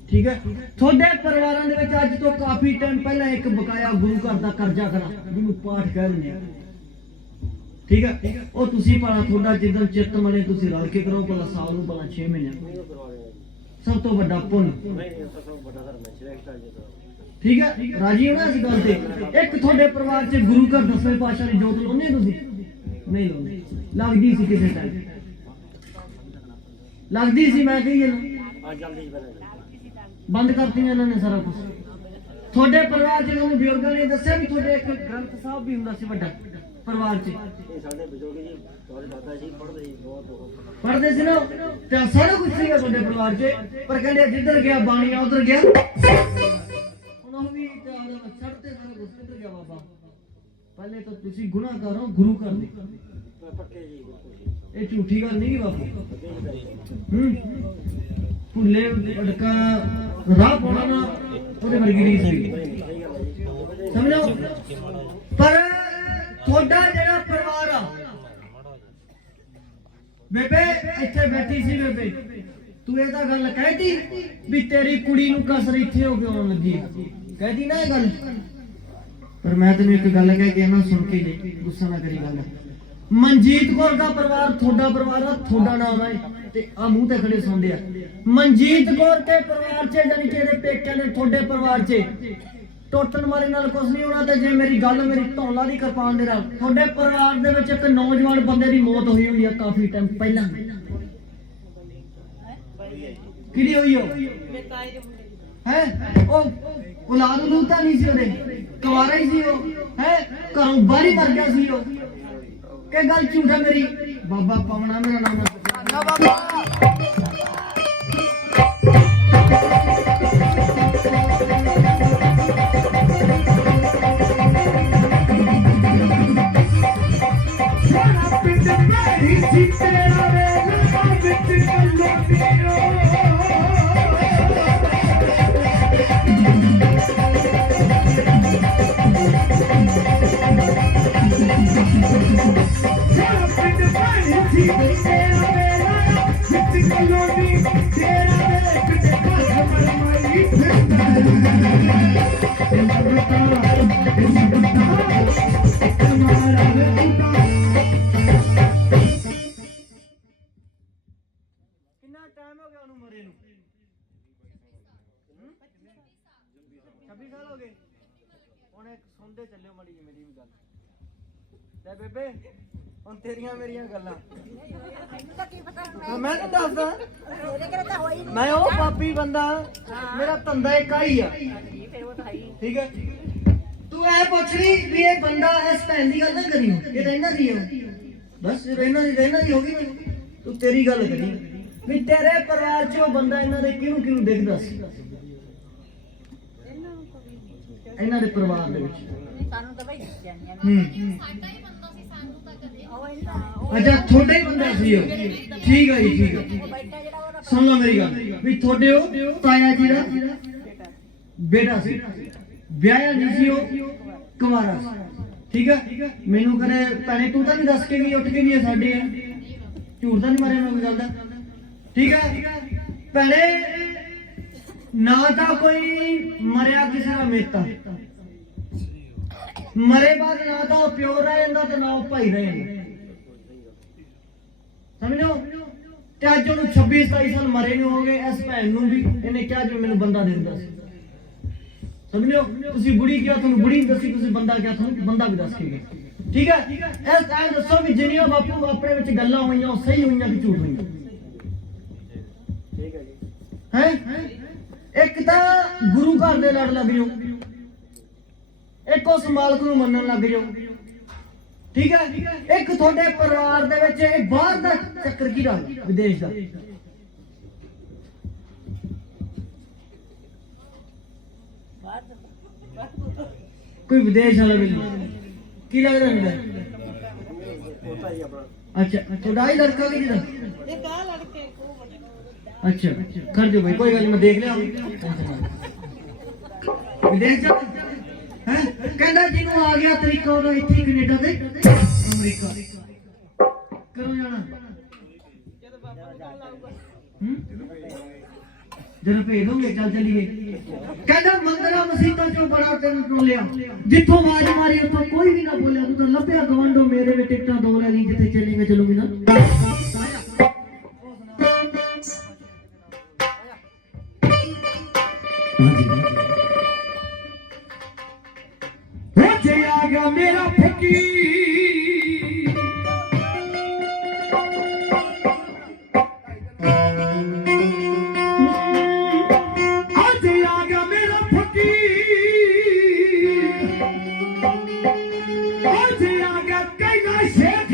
ਠੀਕ ਹੈ। ਤੁਹਾਡੇ ਪਰਿਵਾਰਾਂ ਦੇ ਵਿੱਚ ਅੱਜ ਤੋਂ ਕਾਫੀ ਟਾਈਮ ਪਹਿਲਾਂ ਇੱਕ ਬਕਾਇਆ ਗੁਰੂ ਘਰ ਦਾ ਕਰਜ਼ਾ ਕਰਾ, ਜਿਹਨੂੰ ਪਾਠ ਕਹਿ ਦਿੰਦੇ ਆ, ਠੀਕ ਹੈ। ਉਹ ਤੁਸੀਂ ਭਲਾ ਤੁਹਾਡਾ ਜਿੱਦਣ ਚਿੱਤ ਮਨੇ ਤੁਸੀਂ ਰਲ ਕੇ ਕਰੋ, ਭਲਾ ਸਾਲ ਨੂੰ, ਭਲਾ 6 ਮਹੀਨੇ, ਸਭ ਤੋਂ ਵੱਡਾ ਪੁੰਨ, ਠੀਕ ਹੈ। ਰਾਜੀ ਹੋ ਨਾ ਇਸ ਗੱਲ ਤੇ? ਇੱਕ ਤੁਹਾਡੇ ਪਰਿਵਾਰ 'ਚ ਗੁਰੂ ਘਰ 10ਵੇਂ ਪਾਤਸ਼ਾਹ ਦੀ ਜੋਤ ਲਾਉਂਦੇ ਤੁਸੀਂ? ਨਹੀਂ ਲਾਉਂਦੇ। ਲੱਗਦੀ ਸੀ ਕਿਸੇ ਟਾਈਮ, ਲੱਗਦੀ ਸੀ, ਮੈਂ ਕਹੀ ਨਾ ਬੰਦ ਕਰਤੀਆਂ ਇਹਨਾਂ ਨੇ ਸਾਰਾ ਕੁਝ। ਤੁਹਾਡੇ ਪਰਿਵਾਰ 'ਚ ਤੁਹਾਨੂੰ ਬਜ਼ੁਰਗਾਂ ਨੇ ਦੱਸਿਆ ਵੀ ਤੁਹਾਡੇ ਇੱਕ ਗ੍ਰੰਥ ਸਾਹਿਬ ਵੀ ਹੁੰਦਾ ਸੀ ਵੱਡਾ ਪਰਿਵਾਰ 'ਚ? ਸਾਡੇ ਬਜ਼ੁਰਗ ਜੀ ਤੁਹਾਡੇ ਦਾਦਾ ਜੀ ਪੜ੍ਹਦੇ ਸੀ, ਬਹੁਤ ਪੜ੍ਹਦੇ ਸੀ ਨਾ, ਤੇ ਸਾਰਾ ਕੁਝ ਸੀਗਾ ਤੁਹਾਡੇ ਪਰਿਵਾਰ 'ਚ। ਪਰ ਕਹਿੰਦੇ ਜਿੱਧਰ ਗਿਆ ਬਾਣੀਆ ਉਧਰ ਗਿਆ, ਉਹਨਾਂ ਨੂੰ ਵੀ ਛੱਡਦੇ ਸਾਰਾ ਕੁਝ, ਕਿੱਧਰ ਗਿਆ ਬਾਬਾ? ਪਹਿਲੇ ਤਾਂ ਤੁਸੀਂ ਗੁਨਾਹ ਕਰੋ ਗੁਰੂ ਘਰ ਦੀ, ਪੱਕੇ ਜੀ। ਇਹ ਝੂਠੀ ਗੱਲ ਨਹੀਂ ਬਾਬੂ। ਭੁੱਲੇ ਭਟਕਾ ਰਾਹ ਪਾਉਣਾ ਨਾ, ਉਹਦੇ ਵਰਗੀ ਰੀਸ ਹੋਈ, ਸਮਝੋ। ਪਰ ਤੁਹਾਡਾ ਜਿਹੜਾ ਪਰਿਵਾਰ ਆ, ਬੇਬੇ ਇੱਥੇ ਬੈਠੀ ਸੀ, ਬੇਬੇ ਤੂੰ ਇਹ ਤਾਂ ਗੱਲ ਕਹਿਤੀ ਵੀ ਤੇਰੀ ਕੁੜੀ ਨੂੰ ਕਸਰ ਇੱਥੇ ਹੋ ਕੇ ਆਉਣ ਲੱਗੀ, ਕਹਿਤੀ ਨਾ ਇਹ ਗੱਲ। ਪਰ ਮੈਂ ਤੈਨੂੰ ਇੱਕ ਗੱਲ ਕਹਿ ਕੇ ਨਾ, ਸੁਣ ਕੇ ਲੈ, ਗੁੱਸਾ ਨਾ ਕਰੀ ਗੱਲ। ਮਨਜੀਤ ਕੌਰ ਦਾ ਪਰਿਵਾਰ ਤੁਹਾਡਾ ਪਰਿਵਾਰ ਆ, ਤੁਹਾਡਾ ਨਾਮ ਹੈ, ਤੇ ਆ ਮੂੰਹ ਤੇ ਖੜੇ ਸੁਣਦੇ ਆ। ਮਨਜੀਤ ਕੌਰ ਦੇ ਪਰਿਵਾਰ 'ਚ, ਜਾਨੀ ਕਿ ਇਹਦੇ ਪੇਕਿਆਂ ਨੇ ਤੁਹਾਡੇ ਪਰਿਵਾਰ 'ਚ ਟੁੱਟਣ ਵਾਲੇ ਨਾਲ ਕੁਝ ਨਹੀਂ ਹੋਣਾ। ਤੇ ਜੇ ਮੇਰੀ ਗੱਲ ਮੇਰੀ ਧੌਲਾ ਦੀ ਕਿਰਪਾਨ ਦੇ ਨਾਲ, ਤੁਹਾਡੇ ਪਰਿਵਾਰ ਦੇ ਵਿੱਚ ਇੱਕ ਨੌਜਵਾਨ ਬੰਦੇ ਦੀ ਮੌਤ ਹੋਈ ਹੋਈ ਆ ਕਾਫੀ ਟਾਈਮ ਪਹਿਲਾਂ। ਕਿਹਦੀ ਹੋਈ ਹੋ? ਹੈ ਉਹ ਔਲਾਦ ਨੂੰ ਤਾਂ ਨਹੀਂ ਸੀ ਉਹਦੇ, ਕੁਆਰਾ ਹੀ ਸੀ ਉਹ, ਹੈ ਘਰੋਂ ਬਾਹਰ ਹੀ ਮਰ ਗਿਆ ਸੀ ਉਹ। ਇਹ ਗੱਲ ਝੂਠਾ ਮੇਰੀ? ਬਾਬਾ ਪਵਨਾ ਮੇਰਾ ਨਾਮ ਹੈ ਬਾਬਾ। ਟਾਈਮ ਹੋ ਗਿਆ ਉਹਨੂੰ ਮਰੇ ਨੂੰ? 26 ਸਾਲ ਹੋ ਗਏ। ਹੁਣ ਇੱਕ ਸੁਣਦੇ ਚੱਲਿਓ ਮੜੀ ਜੀ ਮੇਰੀ ਵੀ ਗੱਲ। ਲੈ ਬੇਬੇ ਹੁਣ ਤੇਰੀਆਂ ਮੇਰੀਆਂ ਗੱਲਾਂ ਮੈਂ ਨਹੀਂ ਦੱਸਦਾ, ਮੈਂ ਉਹ ਪਾਪੀ ਬੰਦਾ, ਮੇਰਾ ਧੰਦਾ ਇੱਕ ਆਈ ਆ, ਠੀਕ ਹੈ। ਤੂੰ ਐ ਪੁੱਛ ਲਈ ਵੀ ਇਹ ਬੰਦਾ ਇਸ ਭੈਣ ਦੀ ਗੱਲ ਨਾ ਕਰੀ, ਇਹ ਰਹਿਣਾ ਦੀ ਹੈ ਬਸ, ਰਹਿਣਾ ਦੀ ਹੋ ਗਈ। ਤੂੰ ਤੇਰੀ ਗੱਲ ਕਰੀ ਵੀ ਤੇਰੇ ਪਰਿਵਾਰ 'ਚ ਉਹ ਬੰਦਾ ਇਹਨਾਂ ਦੇ ਕਿਹਨੂੰ ਕਿਹਨੂੰ ਦੇਖਦਾ ਸੀ? ਇਹਨਾਂ ਦੇ ਪਰਿਵਾਰ ਦੇ ਵਿੱਚ ਸਾਨੂੰ ਤਾਂ ਭਾਈ ਜਾਣਿਆ ਸਾਡਾ ਹੀ ਬੰਦਾ ਸੀ, ਸਾਨੂੰ ਤਾਂ ਕਦੇ ਅੱਛਾ ਤੁਹਾਡਾ ਹੀ ਬੰਦਾ ਸੀ ਉਹ, ਠੀਕ ਹੈ ਜੀ, ਠੀਕ ਹੈ। ਸੁਣ ਲਓ ਮੇਰੀ ਗੱਲ ਵੀ ਤੁਹਾਡੇ ਉਹ ਤਾਇਆ ਜੀ ਦਾ ਬੇਟਾ ਸੀ, ਵਿਆਹਿਆ ਨਹੀਂ ਸੀ ਉਹ, ਕੁਵਾਰਾ ਸੀ, ਠੀਕ ਹੈ। ਮੈਨੂੰ ਕਦੇ ਭੈਣੇ ਤੂੰ ਤਾਂ ਨਹੀਂ ਦੱਸ ਕੇ ਗਈ ਉੱਠ ਕੇ ਵੀ ਸਾਡੇ ਆ, ਝੂਠ ਤਾਂ ਨਹੀਂ ਮਾਰਿਆ ਮੈਂ ਕੋਈ ਗੱਲ ਦਾ, ਠੀਕ ਹੈ। ਭੈਣੇ ਨਾ ਤਾਂ ਕੋਈ ਮਰਿਆ ਕਿਸੇ ਦਾ ਮੇਤਾ, ਮਰੇ ਬਾਅਦ ਨਾ ਤਾਂ ਉਹ ਪਿਓ ਰਹਿ ਜਾਂਦਾ ਤੇ ਨਾ ਉਹ ਭਾਈ ਰਹਿ ਜਾਂਦਾ, ਸਮਝੋ। ਤੇ ਅੱਜ ਉਹਨੂੰ 26 27 ਸਾਲ ਮਰੇ ਨਹੀਂ ਹੋਗੇ। ਇਸ ਭੈਣ ਨੂੰ ਵੀ ਇਹਨੇ ਕਿਹਾ ਜਿਵੇਂ ਮੈਨੂੰ ਬੰਦਾ ਦੇ ਦਿੰਦਾ ਸੀ। ਸਮਝਿਓ, ਤੁਸੀਂ ਬੁੜੀ ਕਿਹਾ ਤੁਹਾਨੂੰ ਬੁੜੀ ਨਹੀਂ ਦੱਸੀ, ਤੁਸੀਂ ਬੰਦਾ ਕਿਹਾ ਤੁਹਾਨੂੰ ਬੰਦਾ ਵੀ ਦੱਸ ਕੇ ਗਏ। ਠੀਕ ਹੈ, ਇਸ ਐਂ ਦੱਸੋ ਵੀ ਜਿੰਨੀਆਂ ਬਾਪੂ ਆਪਣੇ ਵਿੱਚ ਗੱਲਾਂ ਹੋਈਆਂ ਉਹ ਸਹੀ ਹੋਈਆਂ ਕਿ ਝੂਠ ਹੋਈਆਂ? ਠੀਕ ਹੈ ਜੀ। ਹੈ ਇੱਕ ਤਾਂ ਗੁਰੂ ਘਰ ਦੇ ਲੜ ਲੱਗ ਜਾਓ, ਇੱਕ ਉਸ ਮਾਲਕ ਨੂੰ ਮੰਨਣ ਲੱਗ ਜਾਓ। ਠੀਕ ਹੈ, ਇੱਕ ਤੁਹਾਡੇ ਪਰਿਵਾਰ ਦੇ ਵਿੱਚ ਇਹ ਬਾਹਰ ਦਾ ਚੱਕਰ ਕੀ ਦਾ ਵਿਦੇਸ਼ ਦਾ ਕੋਈ ਵਿਦੇਸ਼ ਵਾਲਾ ਵੀ ਕੀ ਲੱਗਦਾ ਹੁੰਦਾ? ਪੋਤਾ ਜੀ ਆਪਣਾ। ਅੱਛਾ, ਤੁਹਾਡਾ ਹੀ ਲੜਕਾ ਵੀ ਜਿਹਦਾ? ਇਹ ਕਾ ਲੜਕੇ अच्छा कर दो भाई, कोई गल मैं देख लिया। विदेश जा हैं कहना जिन्हों आ गया तरीका ਉਹਦਾ ਇੱਥੇ ਕੈਨੇਡਾ ਤੇ ਅਮਰੀਕਾ ਕਦੋਂ ਜਾਣਾ? ਜਦੋਂ ਬਾਪੂ ਨੂੰ ਕਾਲ ਆਊਗਾ ਜਦੋਂ ਭੇਜ ਦੋਗੇ ਚੱਲ ਚੱਲੀਏ। ਕਹਿੰਦਾ ਮੰਦਰਾਂ ਮਸੀਤਾਂ ਚੋਂ ਬੜਾ ਤੈਨੂੰ ਟੋਲਿਆ, ਜਿੱਥੋਂ ਆਵਾਜ਼ ਮਾਰੀ ਉੱਥੋਂ ਕੋਈ ਵੀ ਨਾ ਬੋਲਿਆ। ਤੂੰ ਤਾਂ ਲੱਭਿਆ ਗਵੰਡੋ ਮੇਰੇ ਵੀ ਟਿਕਟਾਂ ਦੋ ਲੈ ਲਈ, ਜਿੱਥੇ ਚੱਲੇਂਗੇ ਚੱਲੂਗੀ ਨਾ। आ गया मेरा फकीर, आज आ गया मेरा फकीर, आज आ गया कैला शेख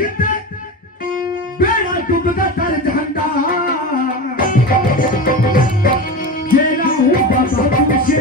बेड़ा डूबदा तर झंडा। जेला हूँ बाबा तुझे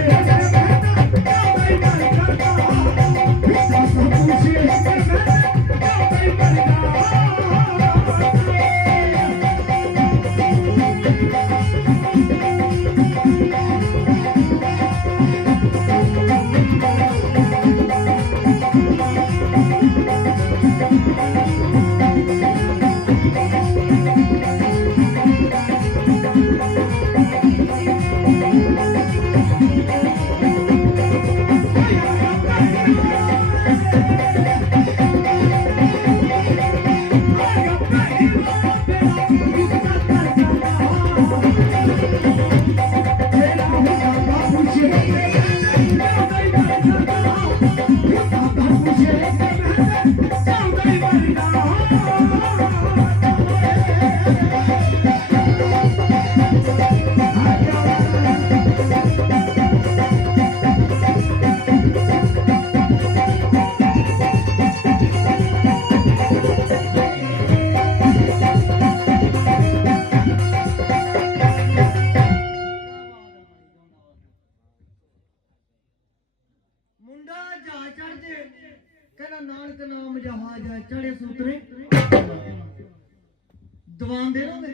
दवान दे दोगे?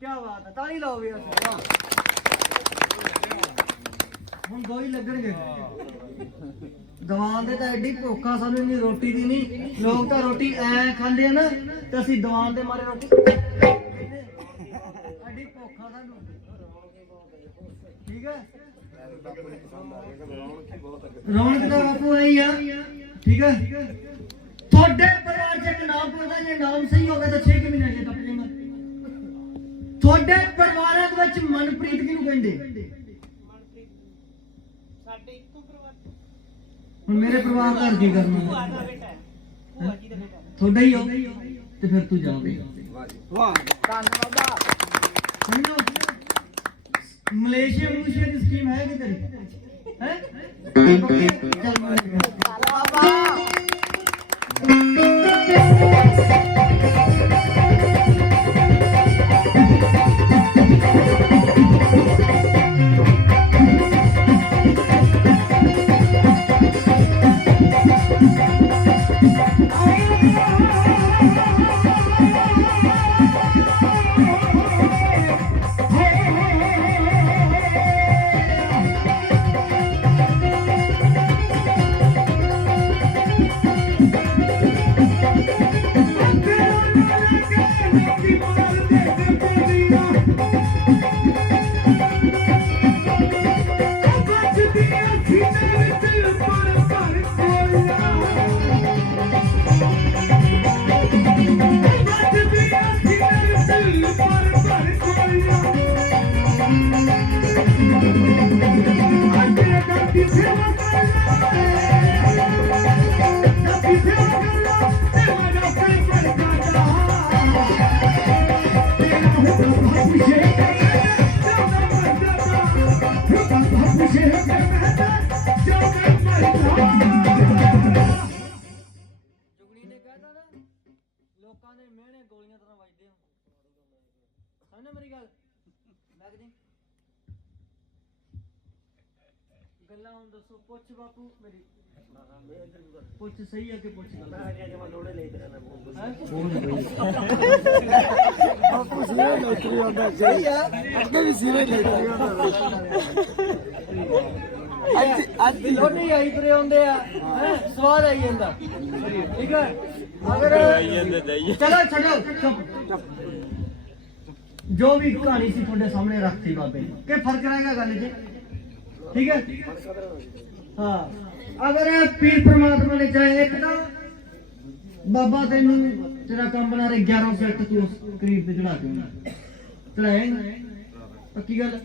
क्या बात है, ताली लाओ भैया। हम दो ही लगणगे। दवान दे तां एडी भुखा सानू इन्नी रोटी दी नहीं। लोग तां रोटी ऐ खांदे ना ते असीं दवान दे मारे रोटी एडी भुखा सानू। ठीक है, रौनक दा बापू आई आ। ठीक है, ਤੁਹਾਡੇ ਪਰਿਵਾਰ ਚ ਇੱਕ ਨਾਮ ਪਤਾ, ਜੇ ਨਾਮ ਸਹੀ ਹੋਵੇ ਤਾਂ 6 ਮਹੀਨੇ ਚ ਟੱਪ ਜਾਏਗਾ। ਤੁਹਾਡੇ ਪਰਿਵਾਰਾਂ ਦੇ ਵਿੱਚ ਮਨਪ੍ਰੀਤ ਕਿਹਨੂੰ ਕਹਿੰਦੇ? ਮਨਪ੍ਰੀਤ ਸਾਡੇ ਇੱਕੋ ਪਰਿਵਾਰ। ਹੁਣ ਮੇਰੇ ਪਰਿਵਾਰ ਘਰ ਕੀ ਕਰਨਾ? ਭੂਆ ਦਾ ਬੇਟਾ ਹੈ, ਭੂਆ ਜੀ ਦਾ ਬੇਟਾ ਤੁਹਾਡਾ ਹੀ ਹੋ ਤੇ ਫਿਰ ਤੂੰ ਜਾਵੇ। ਵਾਹ ਧੰਨਵਾਦ। ਸਮਝੋ, ਮਲੇਸ਼ੀਆ ਦੀ ਸਕੀਮ ਹੈ ਕਿ ਤੇਰੀ ਹੈ? ਮੰਨ ਮੇਰੀ ਗੱਲ ਲੱਗ ਜੀ ਗੱਲਾਂ ਹੁਣ ਦੱਸੋ ਪੁੱਛ ਬਾਪੂ ਮੇਰੀ ਪੁੱਛ ਸਹੀ ਹੈ ਕਿ ਪੁੱਛ ਗੱਲ ਲੋੜੇ ਲੈ ਤੇਰਾ ਨਾਮ ਬਾਪੂ ਸਿਰੇ ਨੌਕਰੀ ਆਉਂਦਾ ਸਹੀ ਆ ਅੱਗੇ ਵੀ ਸਿਰੇ ਨੌਕਰੀ ਆਉਂਦਾ ਅੱਜ ਦੀ ਲੋਟੀ ਆਈ ਤਰੇ ਆਉਂਦੇ ਆ ਹੈਂ, ਸਵਾਦ ਆਈ ਜਾਂਦਾ ਠੀਕ ਹੈ ਅਗਰ ਚਲੋ ਛੱਡੋ ਚੁੱਪ ਜੋ ਵੀ ਕਹਾਣੀ ਸੀ ਤੁਹਾਡੇ ਸਾਹਮਣੇ ਰੱਖਤੀ ਬਾਬੇ ਨੇ ਕਿ ਫਰਕ ਰਹੇਗਾ ਗੱਲ 'ਚ ਠੀਕ ਹੈ ਹਾਂ ਅਗਰ ਪੀਰ ਪ੍ਰਮਾਤਮਾ ਨੇ ਚਾਹੇ ਇੱਕ ਤਾਂ ਬਾਬਾ ਤੈਨੂੰ ਤੇਰਾ ਕੰਮ ਬਣਾ ਰਹੇ 11 ਸੈੱਟ ਤੂੰ ਉਸ ਕਰੀਬ ਤੇ ਚੜਾ ਕੇ ਚੜਾਏਗਾ ਪੱਕੀ ਗੱਲ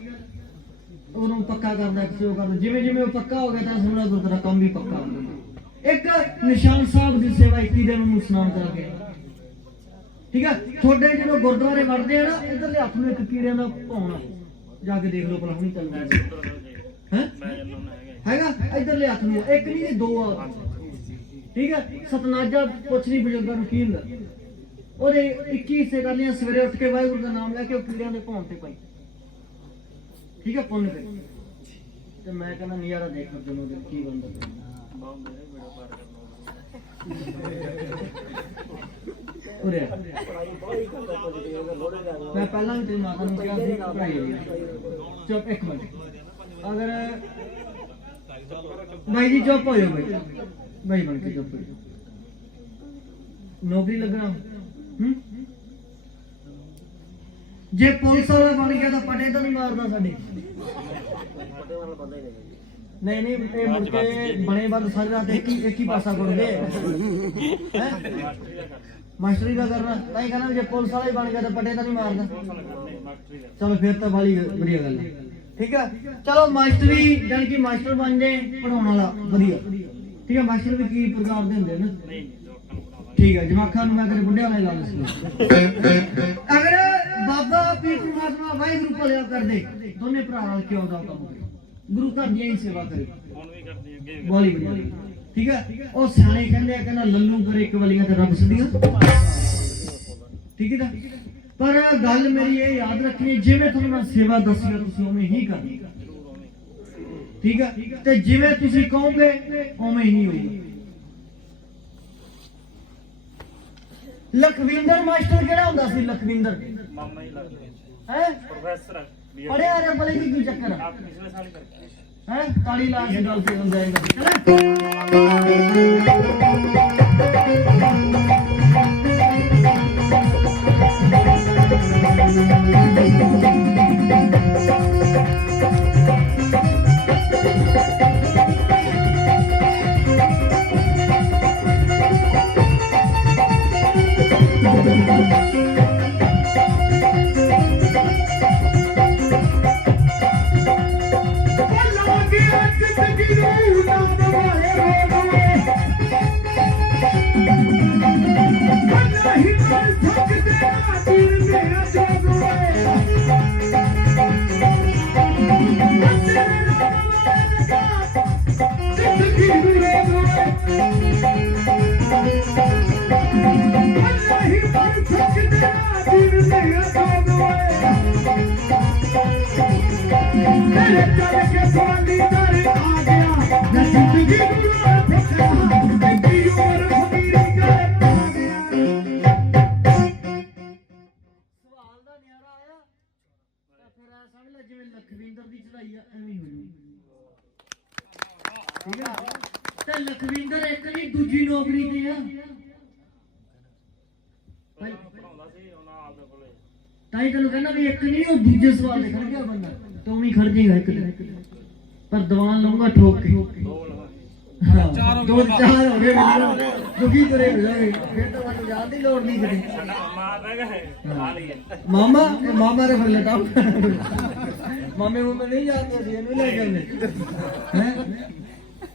ਉਹਨੂੰ ਪੱਕਾ ਕਰਦਾ ਕਿਸੇ ਉਹ ਕਰਦਾ ਜਿਵੇਂ ਜਿਵੇਂ ਉਹ ਪੱਕਾ ਹੋ ਗਿਆ ਤਾਂ ਸਮਝਣਾ ਗੁਰਦੁਆਰਾ ਕੰਮ ਵੀ ਪੱਕਾ ਹੋ ਜਾਂਦਾ ਇੱਕ ਨਿਸ਼ਾਨ ਸਾਹਿਬ ਦੀ ਸੇਵਾ 21 ਦਿਨ ਨੂੰ ਇਸ਼ਨਾਨ ਕਰਾ ਕੇ ਠੀਕ ਹੈ ਤੁਹਾਡੇ ਜਦੋਂ ਗੁਰਦੁਆਰੇ ਵੜਦੇ ਆ ਨਾ ਇਧਰਲੇ ਹੱਥ ਨੂੰ ਇੱਕ ਕੀੜਿਆਂ ਦਾ ਭੌਣ ਜਾ ਕੇ ਦੇਖ ਲਓ ਭਲਾ ਹੁਣੀ ਚੱਲਦਾ ਹੈ ਹੈਗਾ ਇਧਰਲੇ ਹੱਥ ਨੂੰ ਇੱਕ ਨਹੀਂ ਦੋ ਆ ਠੀਕ ਹੈ ਸਤਨਾਜਾ ਪੁੱਛਣੀ ਬਜ਼ੁਰਗਾਂ ਨੂੰ ਕੀ ਹੁੰਦਾ ਉਹਦੇ 21 ਹਿੱਸੇ ਕਰ ਲਿਆ ਸਵੇਰੇ ਉੱਠ ਕੇ ਵਾਹਿਗੁਰੂ ਦਾ ਨਾਮ ਲੈ ਕੇ ਉਹ ਕੀੜਿਆਂ ਦੇ ਭੌਣ ਤੇ ਪਾਈ ਠੀਕ ਹੈ ਪੁੰਨ ਤੇ ਤੇ ਮੈਂ ਕਹਿੰਦਾ ਨਜ਼ਾਰਾ ਦੇਖ ਜਦੋਂ ਦਿਨ ਕੀ ਬਣਦਾ ਉਰੇ ਮੈਂ ਪਹਿਲਾਂ ਵੀ ਤੇਰੀ ਮਾਤਾ ਨੂੰ ਕਿਹਾ ਸੀ ਪੜਾਈ ਚੁੱਪ ਇੱਕ ਮਿੰਟ ਅਗਰ ਭਾਈ ਜੀ ਚੁੱਪ ਹੋ ਜਾਓ ਭਾਈ ਬਣ ਕੇ ਚੁੱਪ ਹੋ ਜਾਓ ਨੌਕਰੀ ਲੱਗਣਾ ਜੇ ਪੁਲਿਸ ਵਾਲਾ ਬਣ ਗਿਆ ਤਾਂ ਪਟੇ ਤਾਂ ਨਹੀਂ ਮਾਰਦਾ ਸਾਡੇ ਨਹੀਂ ਨਹੀਂ ਇਹ ਮੁੜ ਕੇ ਬਣੇ ਬੰਦ ਸਾਰੀ ਰਾਤ ਇੱਕ ਹੀ ਪਾਸਾ ਗੁੰਦੇ ਹੈ ਮਾਸਟਰੀ ਦਾ ਕਰਨਾ ਤਾਂ ਹੀ ਕਹਿੰਦਾ ਜੇ ਪੁਲਿਸ ਵਾਲਾ ਹੀ ਬਣ ਗਿਆ ਤਾਂ ਪਟੇ ਤਾਂ ਨਹੀਂ ਮਾਰਦਾ ਚਲੋ ਫਿਰ ਤਾਂ ਬਾਲੀ ਵਧੀਆ ਗੱਲ ਹੈ ਠੀਕ ਹੈ ਚਲੋ ਮਾਸਟਰੀ ਜਾਨ ਕਿ ਮਾਸਟਰ ਬਣ ਜਾਏ ਪੜਾਉਣ ਵਾਲਾ ਵਧੀਆ ਠੀਕ ਹੈ ਮਾਸਟਰ ਵੀ ਕੀ ਪ੍ਰਕਾਰ ਦੇ ਹੁੰਦੇ ਨੇ ਠੀਕ ਹੈ ਜਵਾਖਾਂ ਨੂੰ ਮੈਂ ਕਦੇ ਬੁੱਢਿਆਂ ਵਾਲੇ ਲਾ ਲਿਆ ਅਗਰ ਬਾਬਾ ਪੀਰ ਪਰਮਾਤਮਾ ਵਾਹਿਗੁਰੂ ਭਲਿਆ ਕਰਦੇ ਦੋਨੇ ਭਰਾ ਨਾਲ ਕਿਉਂ ਦਾ ਕੰਮ ਗੁਰੂ ਘਰ ਦੀ ਹੀ ਸੇਵਾ ਕਰੇ ਹੁਣ ਵੀ ਕਰਦੀ ਅੱਗੇ ਬੋਲੀ ਵਧੀਆ ਠੀਕ ਹੈ ਉਹ ਸਿਆਣੇ ਕਹਿੰਦੇ ਆ ਕਹਿੰਦਾ ਲੱਲੂ ਕਰੇ ਇੱਕ ਵਲੀਆਂ ਤੇ ਰੱਬ ਸਦੀਆਂ ਠੀਕ ਹੈ ਨਾ ਪਰ ਗੱਲ ਮੇਰੀ ਇਹ ਯਾਦ ਰੱਖਣੀ ਜਿਵੇਂ ਤੁਹਾਨੂੰ ਮੈਂ ਸੇਵਾ ਦੱਸੀ ਤੁਸੀਂ ਉਵੇਂ ਹੀ ਕਰਨੀ ਠੀਕ ਹੈ ਤੇ ਜਿਵੇਂ ਤੁਸੀਂ ਕਹੋਗੇ ਉਵੇਂ ਹੀ ਹੋਊਗਾ ਲਖਵਿੰਦਰ ਮਾਸਟਰ ਕਿਹੜਾ ਹੁੰਦਾ ਸੀ ਲਖਵਿੰਦਰ ਮਾਮਾ ਹੀ ਲੱਗਦਾ ਹੈ ਪ੍ਰੋਫੈਸਰ ਪੜਿਆ ਰੇ ਬਲੇ ਕੀ ਚੱਕਰ ਆਪ ਪਿਛਲੇ ਸਾਲ ਹੀ ਕਰਕੇ ਹੈ ਤਾਲੀ ਲਾ ਕੇ ਗੱਲ ਤੇ ਹੋ ਜਾਏਗਾ ਜਿਵੇਂ ਲਖਵਿੰਦਰ ਦੀ ਚੜਾਈ ਆ ਐਵੇਂ ਹੋ ਜੂ ਠੀਕ ਹੈ ਤੇ ਲਖਵਿੰਦਰ ਇੱਕ ਨਹੀਂ ਦੂਜੀ ਨੌਕਰੀ ਤੇ ਆ ਪੜਾਉਂਦਾ ਸੀ ਉਹਨਾਂ ਆਪਦੇ ਕੋਲੇ ਤਾਂ ਹੀ ਤੈਨੂੰ ਕਹਿੰਦਾ ਵੀ ਇੱਕ ਨਹੀਂ ਉਹ ਦੂਜੇ ਸਵਾਲ ਤੇ ਖੜ ਗਿਆ ਬੰਦਾ ਤੂੰ ਵੀ ਖੜ ਜਾਏਗਾ ਇੱਕ ਦਿਨ ਪਰ ਦੀਵਾਨ ਲਊਂਗਾ ਠੋਕ ਕੇ ਹਾਂ ਦੋ ਚਾਰ ਹੋ ਗਏ ਮੈਨੂੰ ਦੁਖੀ ਕਰੇ ਹੋ ਜਾਵੇ ਫਿਰ ਤਾਂ ਮੈਨੂੰ ਜਾਣ ਦੀ ਲੋੜ ਨਹੀਂ ਕਿਤੇ ਮਾਮਾ ਰਹਿ ਗਿਆ ਨਾਲ ਹੀ ਹੈ ਮਾਮਾ ਦੇ ਫਿਰ ਲਟਾਉ ਮਾਮੇ ਨੂੰ ਨਹੀਂ ਜਾਣਦੇ ਸੀ ਇਹਨੂੰ ਲੈ ਕੇ ਆਉਂਦੇ ਹੈ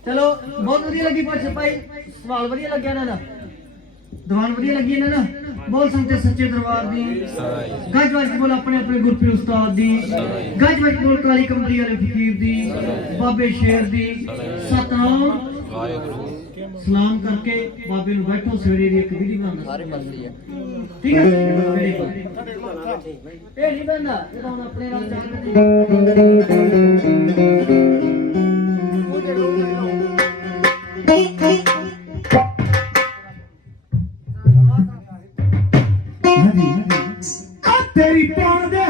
ਚਲੋ ਬਹੁਤ ਵਧੀਆ ਲੱਗੀ ਪੁੱਛ ਭਾਈ ਸਵਾਲ ਵਧੀਆ ਲੱਗਿਆ ਇਹਨਾਂ ਦਾ ਦੀਵਾਨ ਵਧੀਆ ਲੱਗੀ ਇਹਨਾਂ ਦਾ ਬੋਲ ਸੰਤੇ ਸੱਚੇ ਦਰਬਾਰ ਦੀ ਗੱਜ ਵੱਜ ਬੋਲ ਆਪਣੇ ਆਪਣੇ ਗੁਰਪ੍ਰੀਤ ਉਸਤਾਦ ਦੀ ਗੱਜ ਵੱਜ ਬੋਲ ਕਾਲੀ ਕੰਪਨੀ ਵਾਲੇ ਫਕੀਰ ਦੀ ਬਾਬੇ ਸ਼ੇਰ ਦੀ ਸਤਨਾਮ ਵਾਹਿਗੁਰੂ ਸਲਾਮ ਕਰਕੇ ਬਾਬੇ ਨੂੰ ਬੈਠੋ ਸਵੇਰੇ ਦੀ ਇੱਕ ਵੀਡੀਓ ਬਣਾਉਂਦਾ ਸਾਰੇ ਪਾਸੇ ਠੀਕ ਹੈ ਨਾ ਬੈਠੇ ਇਹ ਨਹੀਂ ਬੰਦਾ ਇਹ ਤਾਂ ਹੁਣ ਆਪਣੇ ਨਾਲ ਚੱਲ ਆ ਤੇਰੀ ਪਾਣ ਦੇ